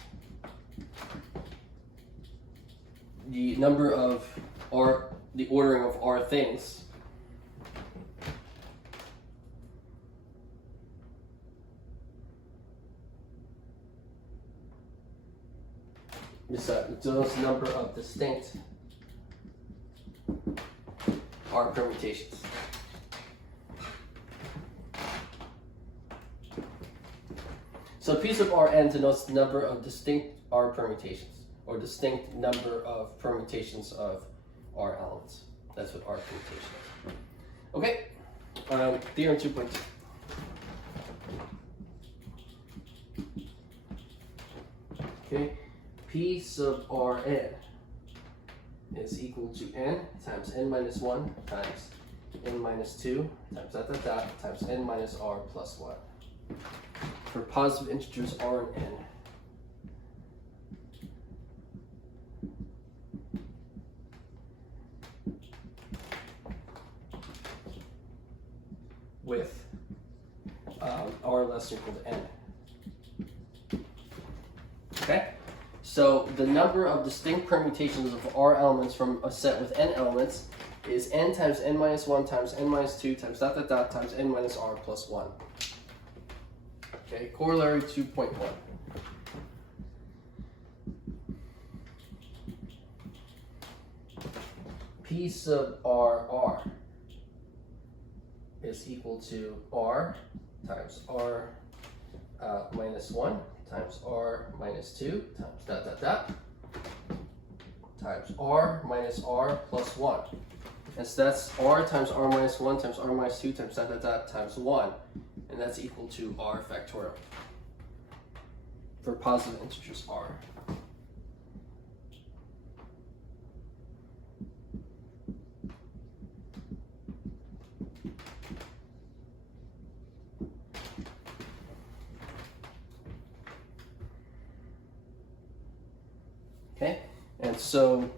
The number of R, the ordering of R things denotes the number of distinct R permutations. So P sub Rn denotes the number of distinct R permutations, or distinct number of permutations of R elements. That's what R permutation is. Okay, theorem 2.2. Okay, P sub Rn is equal to n times n minus 1 times n minus 2 times dot dot dot times n minus r plus 1 for positive integers r and n. With r less than or equal to n. Okay? So the number of distinct permutations of R elements from a set with n elements is n times n minus 1 times n minus 2 times dot dot dot times n minus r plus 1. Okay, corollary 2.1. P sub r is equal to r times r minus 1 times r minus 2 times dot dot dot times r minus r plus 1. And so that's r times r minus 1 times r minus 2 times dot dot dot times 1. And that's equal to r factorial for positive integers r. Okay, and so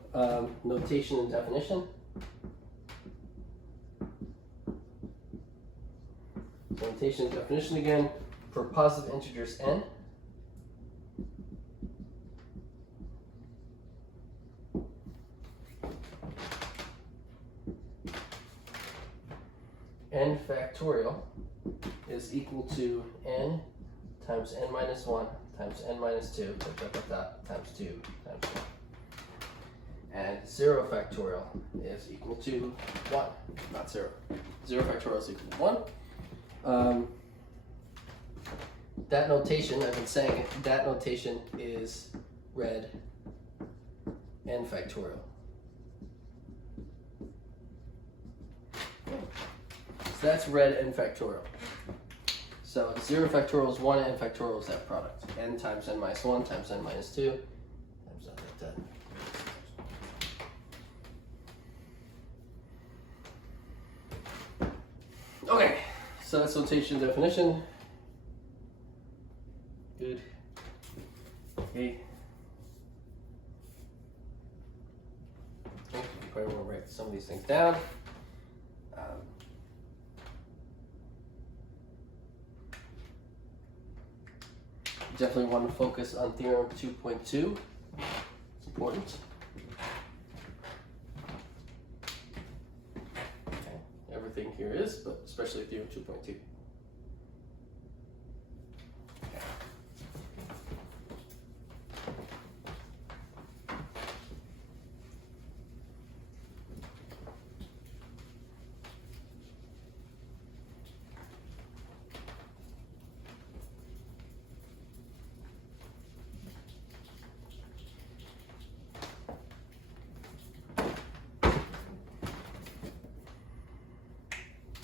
notation and definition. So notation and definition again, for positive integers n, n factorial is equal to n times n minus 1 times n minus 2 dot, dot, dot, dot, times 2 times 1. And 0 factorial is equal to 1, not 0. 0 factorial is equal to 1. That notation, I've been saying it, that notation is read n factorial. So that's read n factorial. So 0 factorial is 1, n factorial is that product. N times n minus 1 times n minus 2 times that, that. Okay, so that's notation definition. Good. Okay. You probably want to write some of these things down. Definitely want to focus on theorem 2.2. It's important. Okay. Everything here is, but especially theorem 2.2.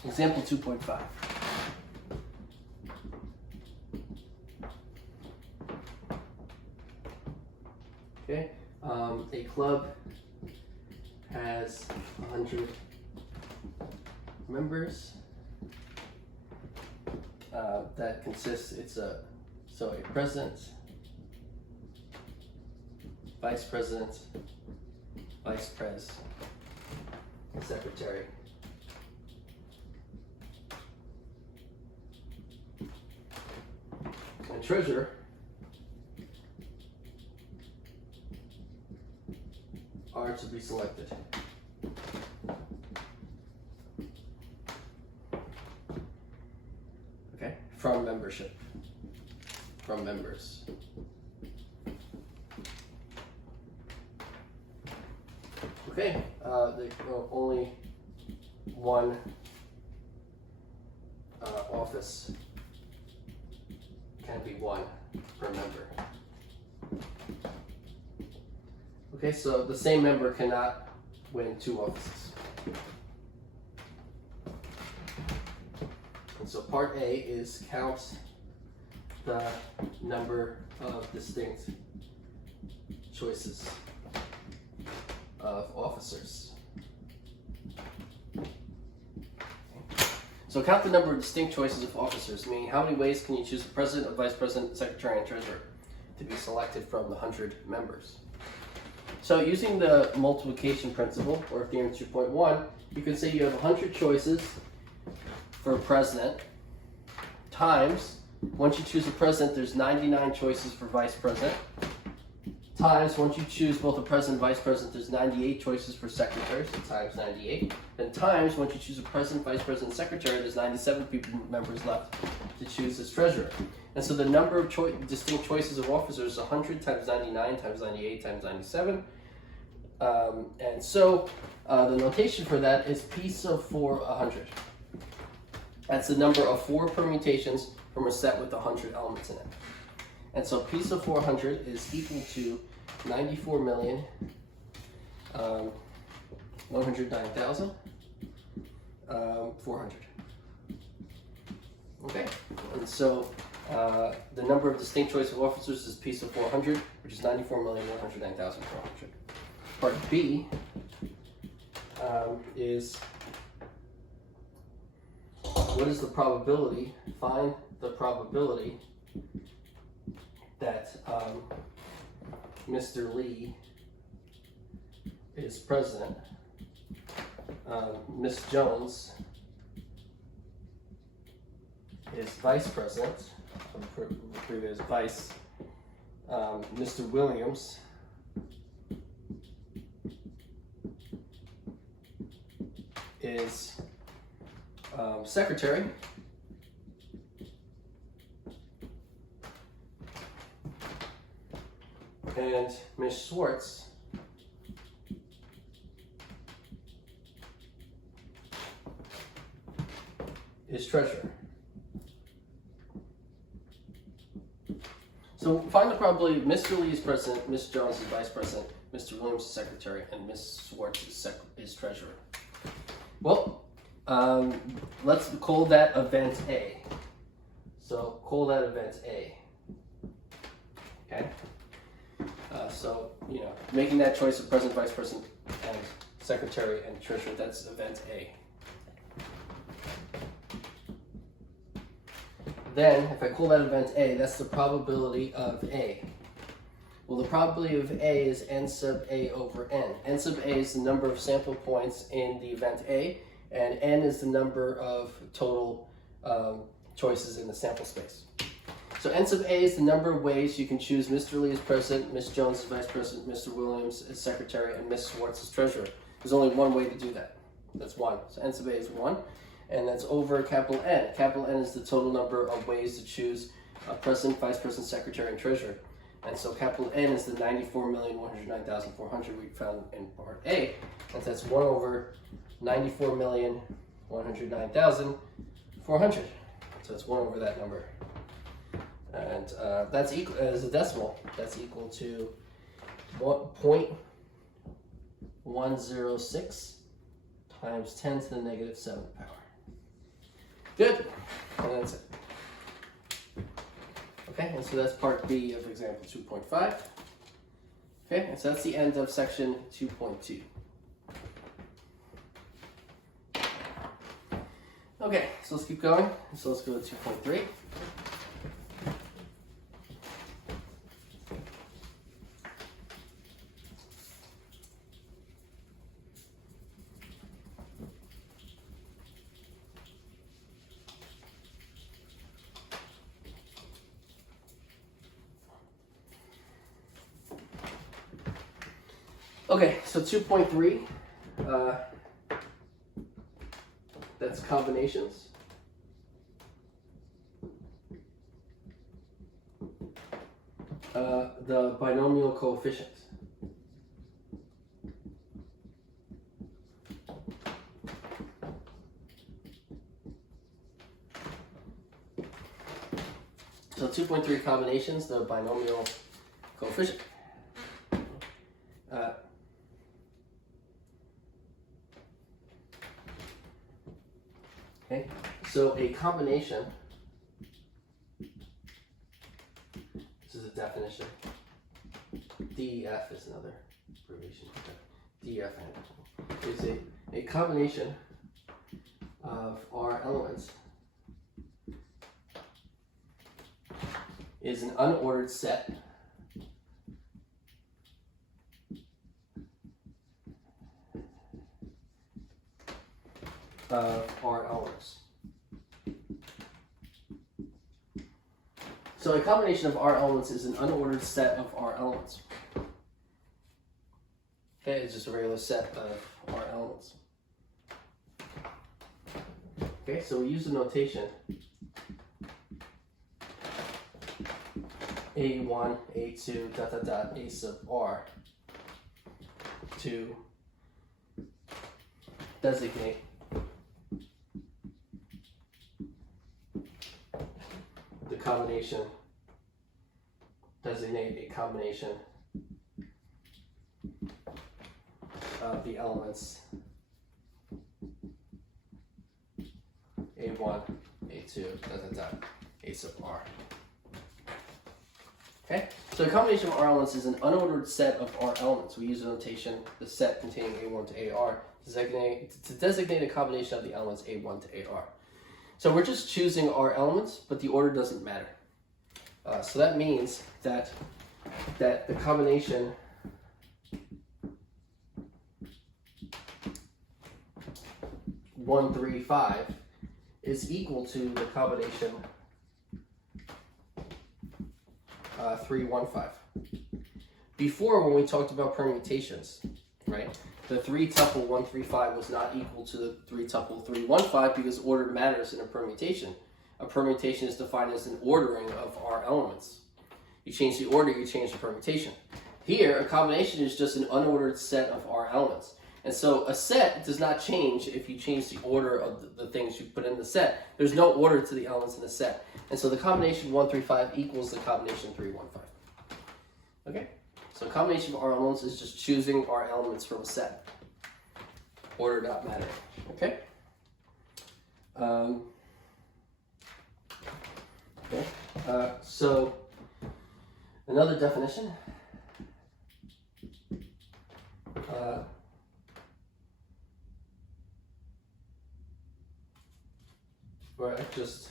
Example 2.5. Okay, a club has 100 members. That consists, a president, vice president, vice pres, secretary, treasurer are to be selected. Okay, from membership, from members. Okay, only one office can be won per member. Okay, so the same member cannot win 2 offices. And so part A is count the number of distinct choices of officers. So count the number of distinct choices of officers, meaning how many ways can you choose the president, a vice president, secretary, and treasurer to be selected from the 100 members. So using the multiplication principle, or Theorem 2.1, you can say you have 100 choices for a president, times, once you choose a president, there's 99 choices for vice president, times, once you choose both the president and vice president, there's 98 choices for secretary, so times 98. Then times, once you choose a president, vice president, and secretary, there's 97 members left to choose as treasurer. And so the number of distinct choices of officers is 100 times 99 times 98 times 97. And so the notation for that is P sub 4 100. That's the number of 4 permutations from a set with 100 elements in it. And so P sub 400 is equal to 94,109,400. Okay, and so the number of distinct choice of officers is P sub 400, which is 94,109,400. Part B is what is the probability? Find the probability that Mr. Lee is president, Miss Jones is vice president, previous vice, Mr. Williams is secretary, and Ms. Schwartz is treasurer. So find the probability Mr. Lee is president, Ms. Jones is vice president, Mr. Williams is secretary, and Ms. Schwartz is treasurer. Well, let's call that event A. So call that event A. Okay? So, making that choice of president, vice president, and secretary and treasurer, that's event A. Then, if I call that event A, that's the probability of A. Well, the probability of A is n sub A over n. N sub A is the number of sample points in the event A, and n is the number of total choices in the sample space. So n sub A is the number of ways you can choose Mr. Lee as president, Ms. Jones as vice president, Mr. Williams as secretary, and Ms. Schwartz as treasurer. There's only one way to do that. That's 1. So n sub A is 1. And that's over capital N. Capital N is the total number of ways to choose a president, vice president, secretary, and treasurer. And so capital N is the 94,109,400 we found in part A. And that's 1 over 94,109,400. So it's 1 over that number. And that's equal, as a decimal, that's equal to 0.106 times 10 to the negative 7th power. Good, and that's it. Okay, and so that's part B of example 2.5. Okay, and so that's the end of section 2.2. Okay, so let's keep going. So let's go to 2.3. Okay, so 2.3, that's combinations. The binomial coefficient. So 2.3 combinations, the binomial coefficient. Okay, so a combination, this is a definition. DEF is another abbreviation. DEF is a combination of R elements is an unordered set of R elements. So a combination of R elements is an unordered set of R elements. Okay, it's just a regular set of R elements. Okay, so we use the notation A1, A2, dot, dot, dot, A sub R to designate the combination, designate a combination of the elements A1, A2, dot, dot, dot, A sub R. Okay, so a combination of R elements is an unordered set of R elements. We use the notation, the set containing A1 to AR, to designate a combination of the elements A1 to AR. So we're just choosing R elements, but the order doesn't matter. So that means that the combination (1, 3, 5) is equal to the combination 3, 1, 5. Before, when we talked about permutations, right, the 3 tuple 1, 3, 5 was not equal to the 3 tuple 3, 1, 5 because order matters in a permutation. A permutation is defined as an ordering of R elements. You change the order, you change the permutation. Here, a combination is just an unordered set of R elements. And so a set does not change if you change the order of the things you put in the set. There's no order to the elements in the set. And so the combination 1, 3, 5 equals the combination 3, 1, 5. Okay? So a combination of R elements is just choosing R elements from a set. Order not matter. Okay? So another definition. Or just,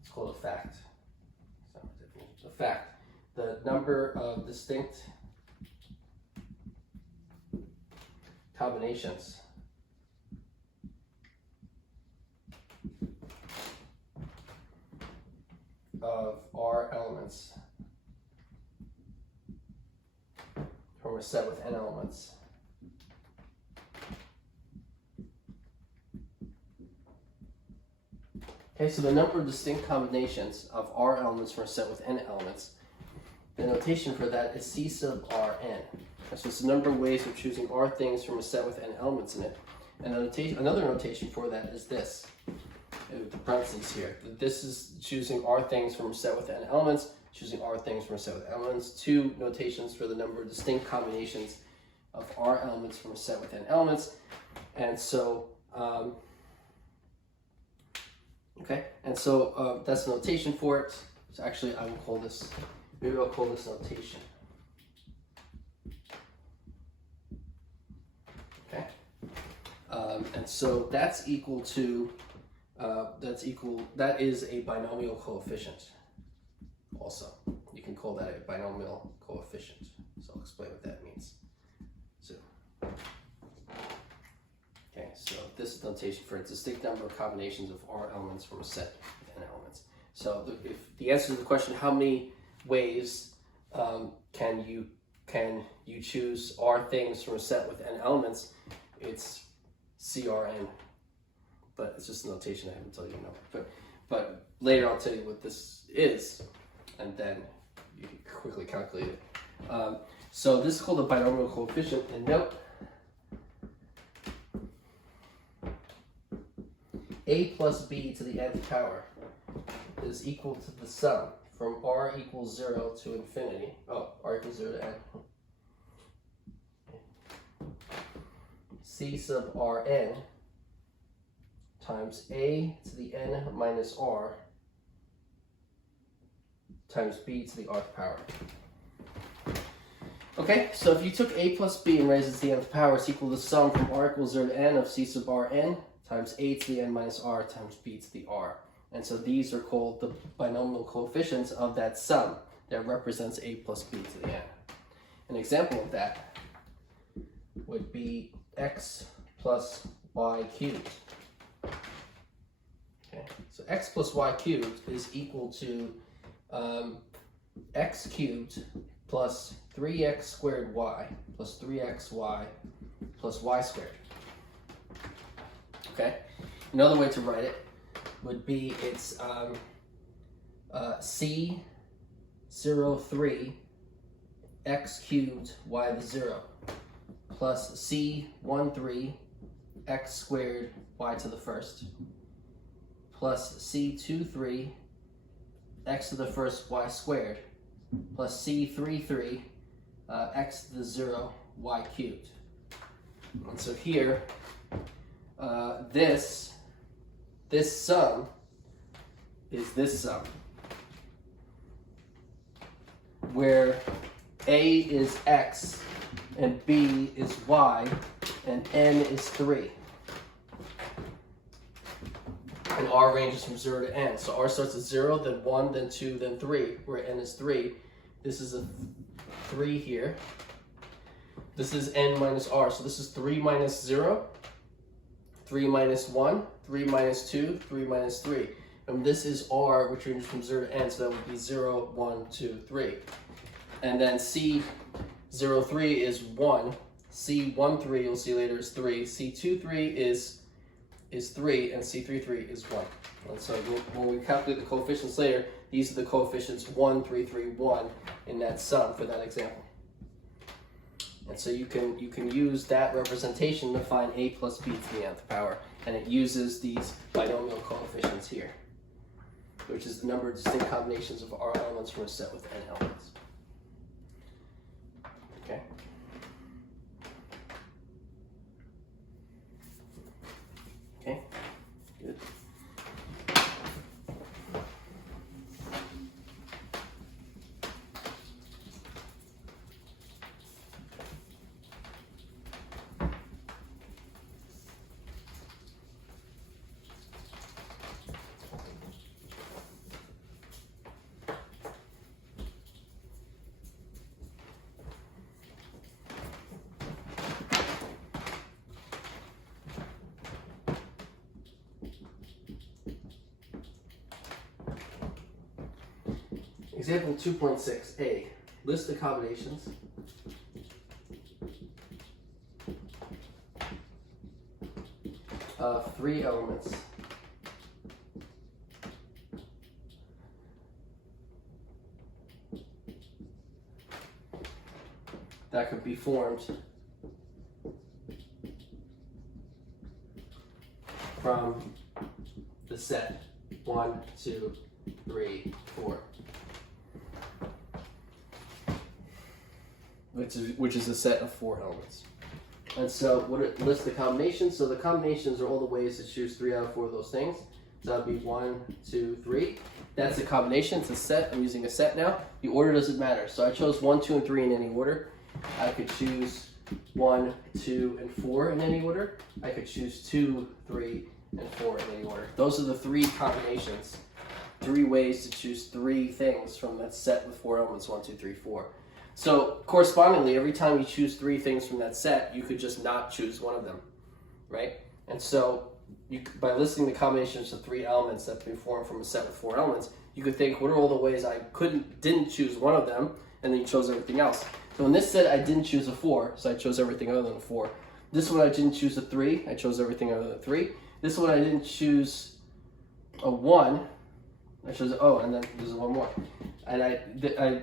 it's called a fact. A fact. The number of distinct combinations of R elements from a set with n elements Okay, so the number of distinct combinations of R elements from a set with n elements, the notation for that is C sub Rn. So it's the number of ways of choosing R things from a set with n elements in it. And another notation for that is this, with the parentheses here. This is choosing R things from a set with n elements, choosing R things from a set with elements. Two notations for the number of distinct combinations of R elements from a set with n elements. And so, that's the notation for it. So actually I will call this, maybe I'll call this notation. Okay. And so that's equal to, that is a binomial coefficient also. You can call that a binomial coefficient. So I'll explain what that means. So, okay, so this is notation for a distinct number of combinations of R elements from a set with n elements. So if the answer to the question, how many ways can you can you choose R things from a set with n elements, it's CRN. But it's just a notation, I haven't told you a number. But later I'll tell you what this is, and then you can quickly calculate it. So this is called the binomial coefficient, and note a plus b to the nth power is equal to the sum from r equals 0 to infinity. Oh, r equals 0 to n. C sub Rn times a to the n minus r times b to the rth power. Okay, so if you took a plus b and raised it to the nth power, it's equal to the sum from r equals 0 to n of c sub Rn times a to the n minus r times b to the r. And so these are called the binomial coefficients of that sum that represents a plus b to the n. An example of that would be x plus y cubed. Okay, so x plus y cubed is equal to x cubed plus 3x squared y plus 3xy plus y squared. Okay, another way to write it would be it's C03 x cubed y to the 0 plus C13 x squared y to the first plus C23 x to the first y squared plus C33 x to the 0 y cubed. And so here, this sum is this sum, where a is x and b is y and n is 3. And r ranges from 0 to n. So r starts at 0, then 1, then 2, then 3, where n is 3. This is a 3 here. This is n minus r. So this is 3 minus 0, 3 minus 1, 3 minus 2, 3 minus 3. And this is r, which ranges from 0 to n, so that would be 0, 1, 2, 3. And then C03 is 1. C13, you'll see later, is 3. C23 is 3, and C33 is 1. And so when we calculate the coefficients later, these are the coefficients 1, 3, 3, 1 in that sum for that example. And so you can use that representation to find a plus b to the nth power, and it uses these binomial coefficients here, which is the number of distinct combinations of r elements from a set with n elements. Okay. Okay. Good. Example 2.6a, list the combinations of 3 elements that could be formed from the set 1, 2, 3, 4. Which is a set of 4 elements. And so what it lists the combinations. So the combinations are all the ways to choose 3 out of 4 of those things. So that would be 1, 2, 3. That's a combination. It's a set. I'm using a set now. The order doesn't matter. So I chose 1, 2, and 3 in any order. I could choose 1, 2, and 4 in any order. I could choose 2, 3, and 4 in any order. Those are the 3 combinations. 3 ways to choose 3 things from that set with 4 elements, 1, 2, 3, 4. So correspondingly, every time you choose 3 things from that set, you could just not choose one of them, right? And so by listing the combinations of 3 elements that can be formed from a set with 4 elements, you could think, what are all the ways I didn't choose one of them? and then you chose everything else. So in this set, I didn't choose a 4, so I chose everything other than a 4. This one, I didn't choose a 3, I chose everything other than 3. This one, I didn't choose a 1, I chose, oh, and then there's one more. And I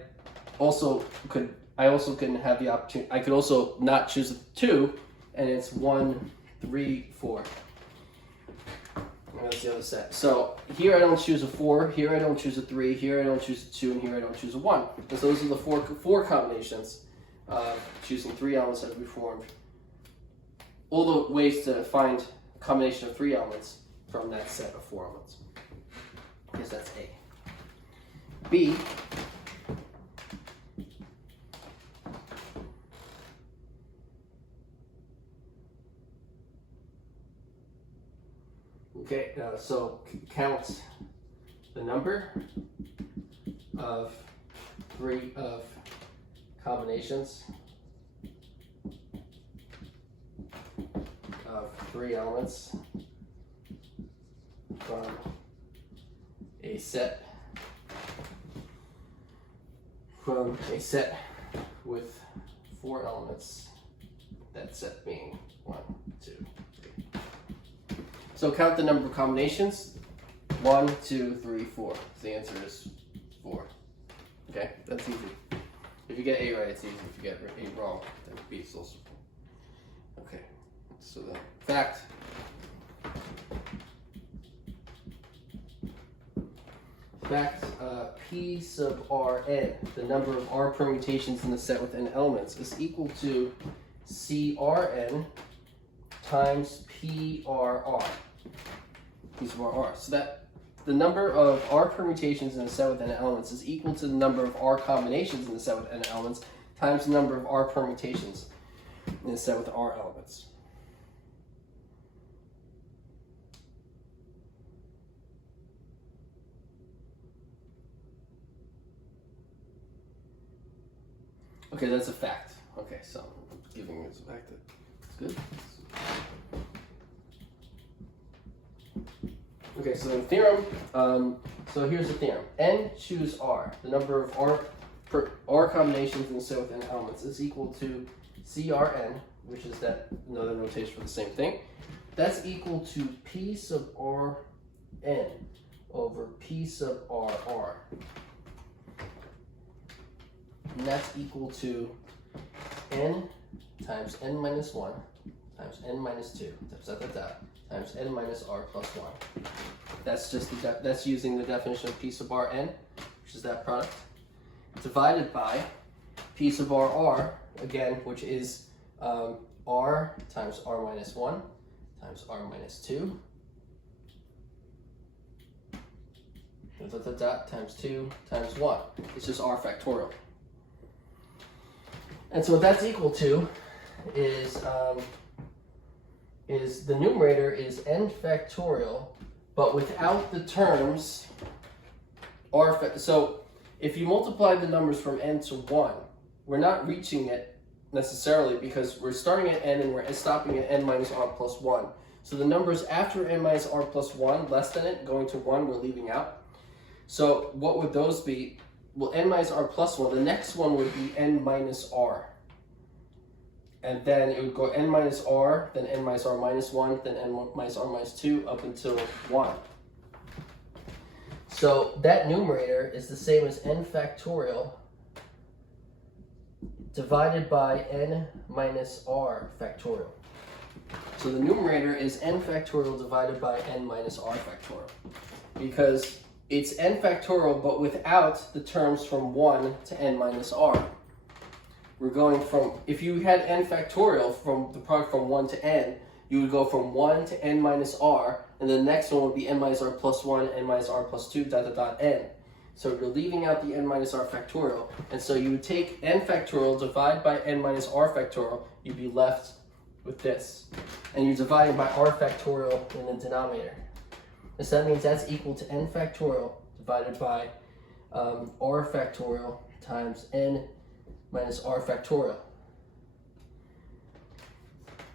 also couldn't have the opportunity, I could also not choose a 2, and it's 1, 3, 4. And that's the other set. So here I don't choose a 4, here I don't choose a 3, here I don't choose a 2, and here I don't choose a 1. Because those are the four combinations of choosing 3 elements that we formed. All the ways to find a combination of 3 elements from that set of 4 elements. Because that's A. B. Okay, so count the number of combinations of 3 elements from a set with 4 elements, that set being 1, 2, 3. So count the number of combinations, 1, 2, 3, 4. So the answer is 4. Okay, that's easy. If you get A right, it's easy. If you get A wrong, then B is also. Okay, so the fact. P sub Rn, the number of R permutations in the set with n elements, is equal to CRn times PRR. P sub R. So that the number of R permutations in the set with n elements is equal to the number of R combinations in the set with n elements times the number of R permutations in the set with R elements. Okay, that's a fact. Okay, so I'm giving this a fact. That's good. Okay, so the theorem, so here's the theorem. N choose R, the number of R combinations in the set with n elements, is equal to CRn, which is that another notation for the same thing. That's equal to P sub Rn over P sub RR. And that's equal to n times n minus 1 times n minus 2 times n minus r plus 1. That's just that's using the definition of P sub Rn, which is that product, divided by P sub RR, again, which is r times r minus 1 times r minus 2 times 2 times 1. It's just r factorial. And so what that's equal to is the numerator is n factorial, but without the terms r. So if you multiply the numbers from n to 1, we're not reaching it necessarily because we're starting at n and we're stopping at n minus r plus 1. So the numbers after n minus r plus 1, less than it, going to 1, we're leaving out. So what would those be? Well, n minus r plus 1, the next one would be n minus r. And then it would go n minus r, then n minus r minus 1, then n minus r minus 2, up until 1. So that numerator is the same as n factorial divided by n minus r factorial. So the numerator is n factorial divided by n minus r factorial. Because it's n factorial, but without the terms from 1 to n minus r. We're going from, if you had n factorial from the product from 1 to n, you would go from 1 to n minus r, and the next one would be n minus r plus 1, n minus r plus 2, n. So you're leaving out the n minus r factorial, and so you would take n factorial, divide by n minus r factorial, you'd be left with this. And you're dividing by r factorial in the denominator. And so that means that's equal to n factorial divided by r factorial times n minus r factorial.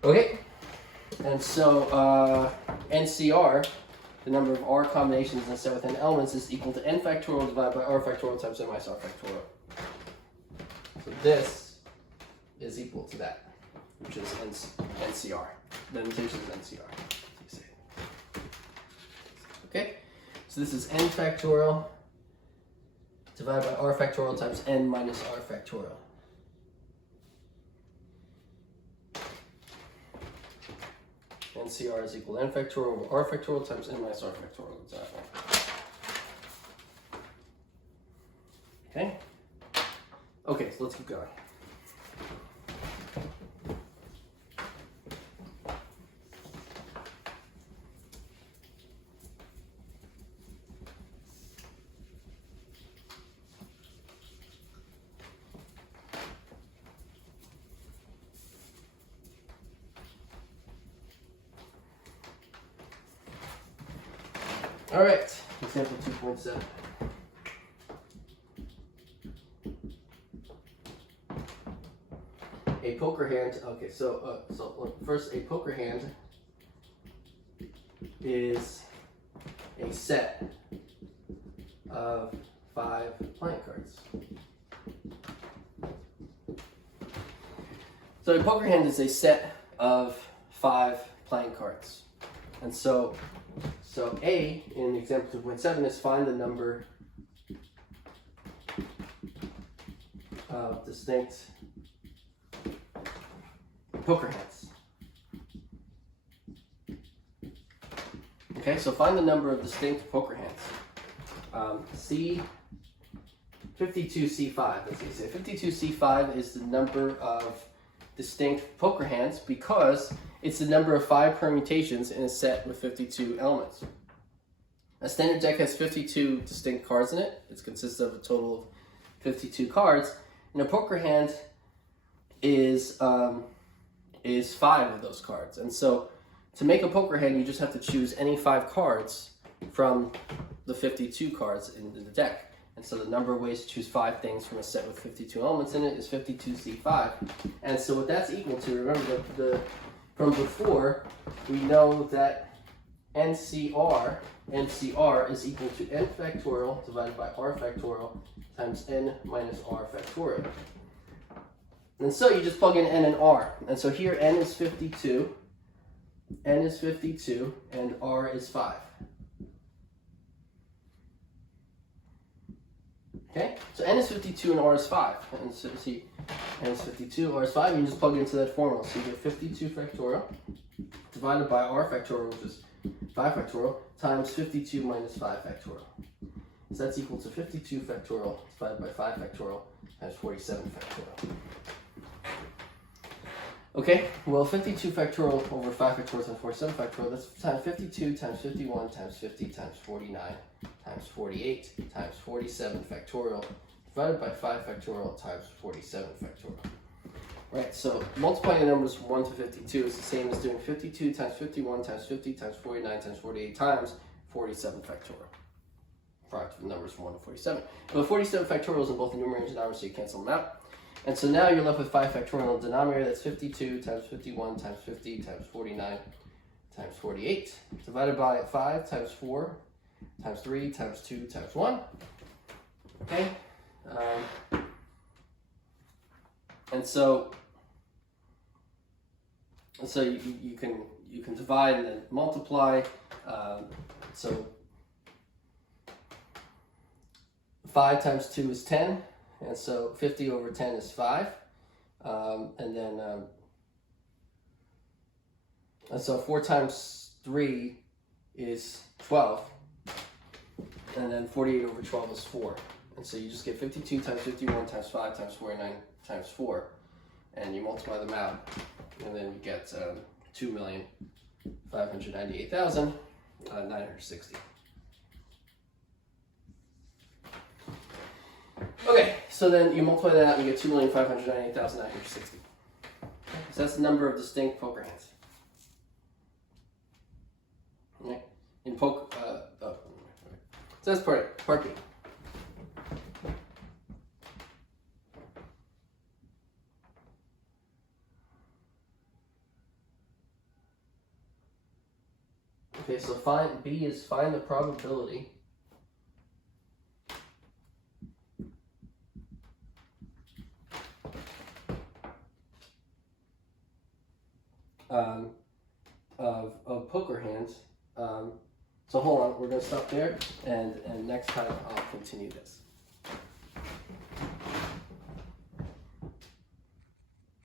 Okay, and so NCR, the number of R combinations in a set with n elements, is equal to n factorial divided by r factorial times n minus r factorial. So this is equal to that, which is NCR. The notation is NCR. Okay, so this is n factorial divided by r factorial times n minus r factorial. NCR is equal to n factorial over r factorial times n minus r factorial, exactly. Okay? Okay, so let's keep going. All right, example 2.7. A poker hand. Okay, so look, first, a poker hand is a set of 5 playing cards. So a poker hand is a set of 5 playing cards, and so A in example 2.7 is find the number of distinct poker hands. Okay, so find the number of distinct poker hands. C52C5, let's see, 52C5 is the number of distinct poker hands because it's the number of 5 permutations in a set with 52 elements. A standard deck has 52 distinct cards in it. It consists of a total of 52 cards, and a poker hand is 5 of those cards. And so to make a poker hand, you just have to choose any 5 cards from the 52 cards in the deck. And so the number of ways to choose 5 things from a set with 52 elements in it is 52C5. And so what that's equal to, remember from before, we know that NCR is equal to n factorial divided by r factorial times n minus r factorial. And so you just plug in n and r. And so here n is 52, and r is 5. Okay, so n is 52 and r is 5. And so see, n is 52, r is 5, and you just plug it into that formula. So you get 52 factorial divided by r factorial, which is 5 factorial, times 52 minus 5 factorial. So that's equal to 52 factorial divided by 5 factorial times 47 factorial. Okay, well 52 factorial over 5 factorial times 47 factorial, that's times 52 times 51 times 50 times 49 times 48 times 47 factorial divided by 5 factorial times 47 factorial. Right, so multiplying the numbers from 1 to 52 is the same as doing 52 times 51 times 50 times 49 times 48 times 47 factorial. Product of the numbers from 1 to 47. But 47 factorial is in both the numerator and denominator, so you cancel them out. And so now you're left with 5 factorial in the denominator. That's 52 times 51 times 50 times 49 times 48 divided by 5 times 4 times 3 times 2 times 1. Okay. And so you can divide and then multiply. So 5 times 2 is 10, and so 50 over 10 is 5. And so 4 times 3 is 12, and then 48 over 12 is 4. And so you just get 52 times 51 times 5 times 49 times 4, and you multiply them out, and then you get 2,598,960. Okay, so then you multiply that out and you get 2,598,960. So that's the number of distinct poker hands. Okay. In poker, so that's part B. Okay, so B is find the probability of poker hands. So hold on, we're going to stop there, and next time I'll continue this.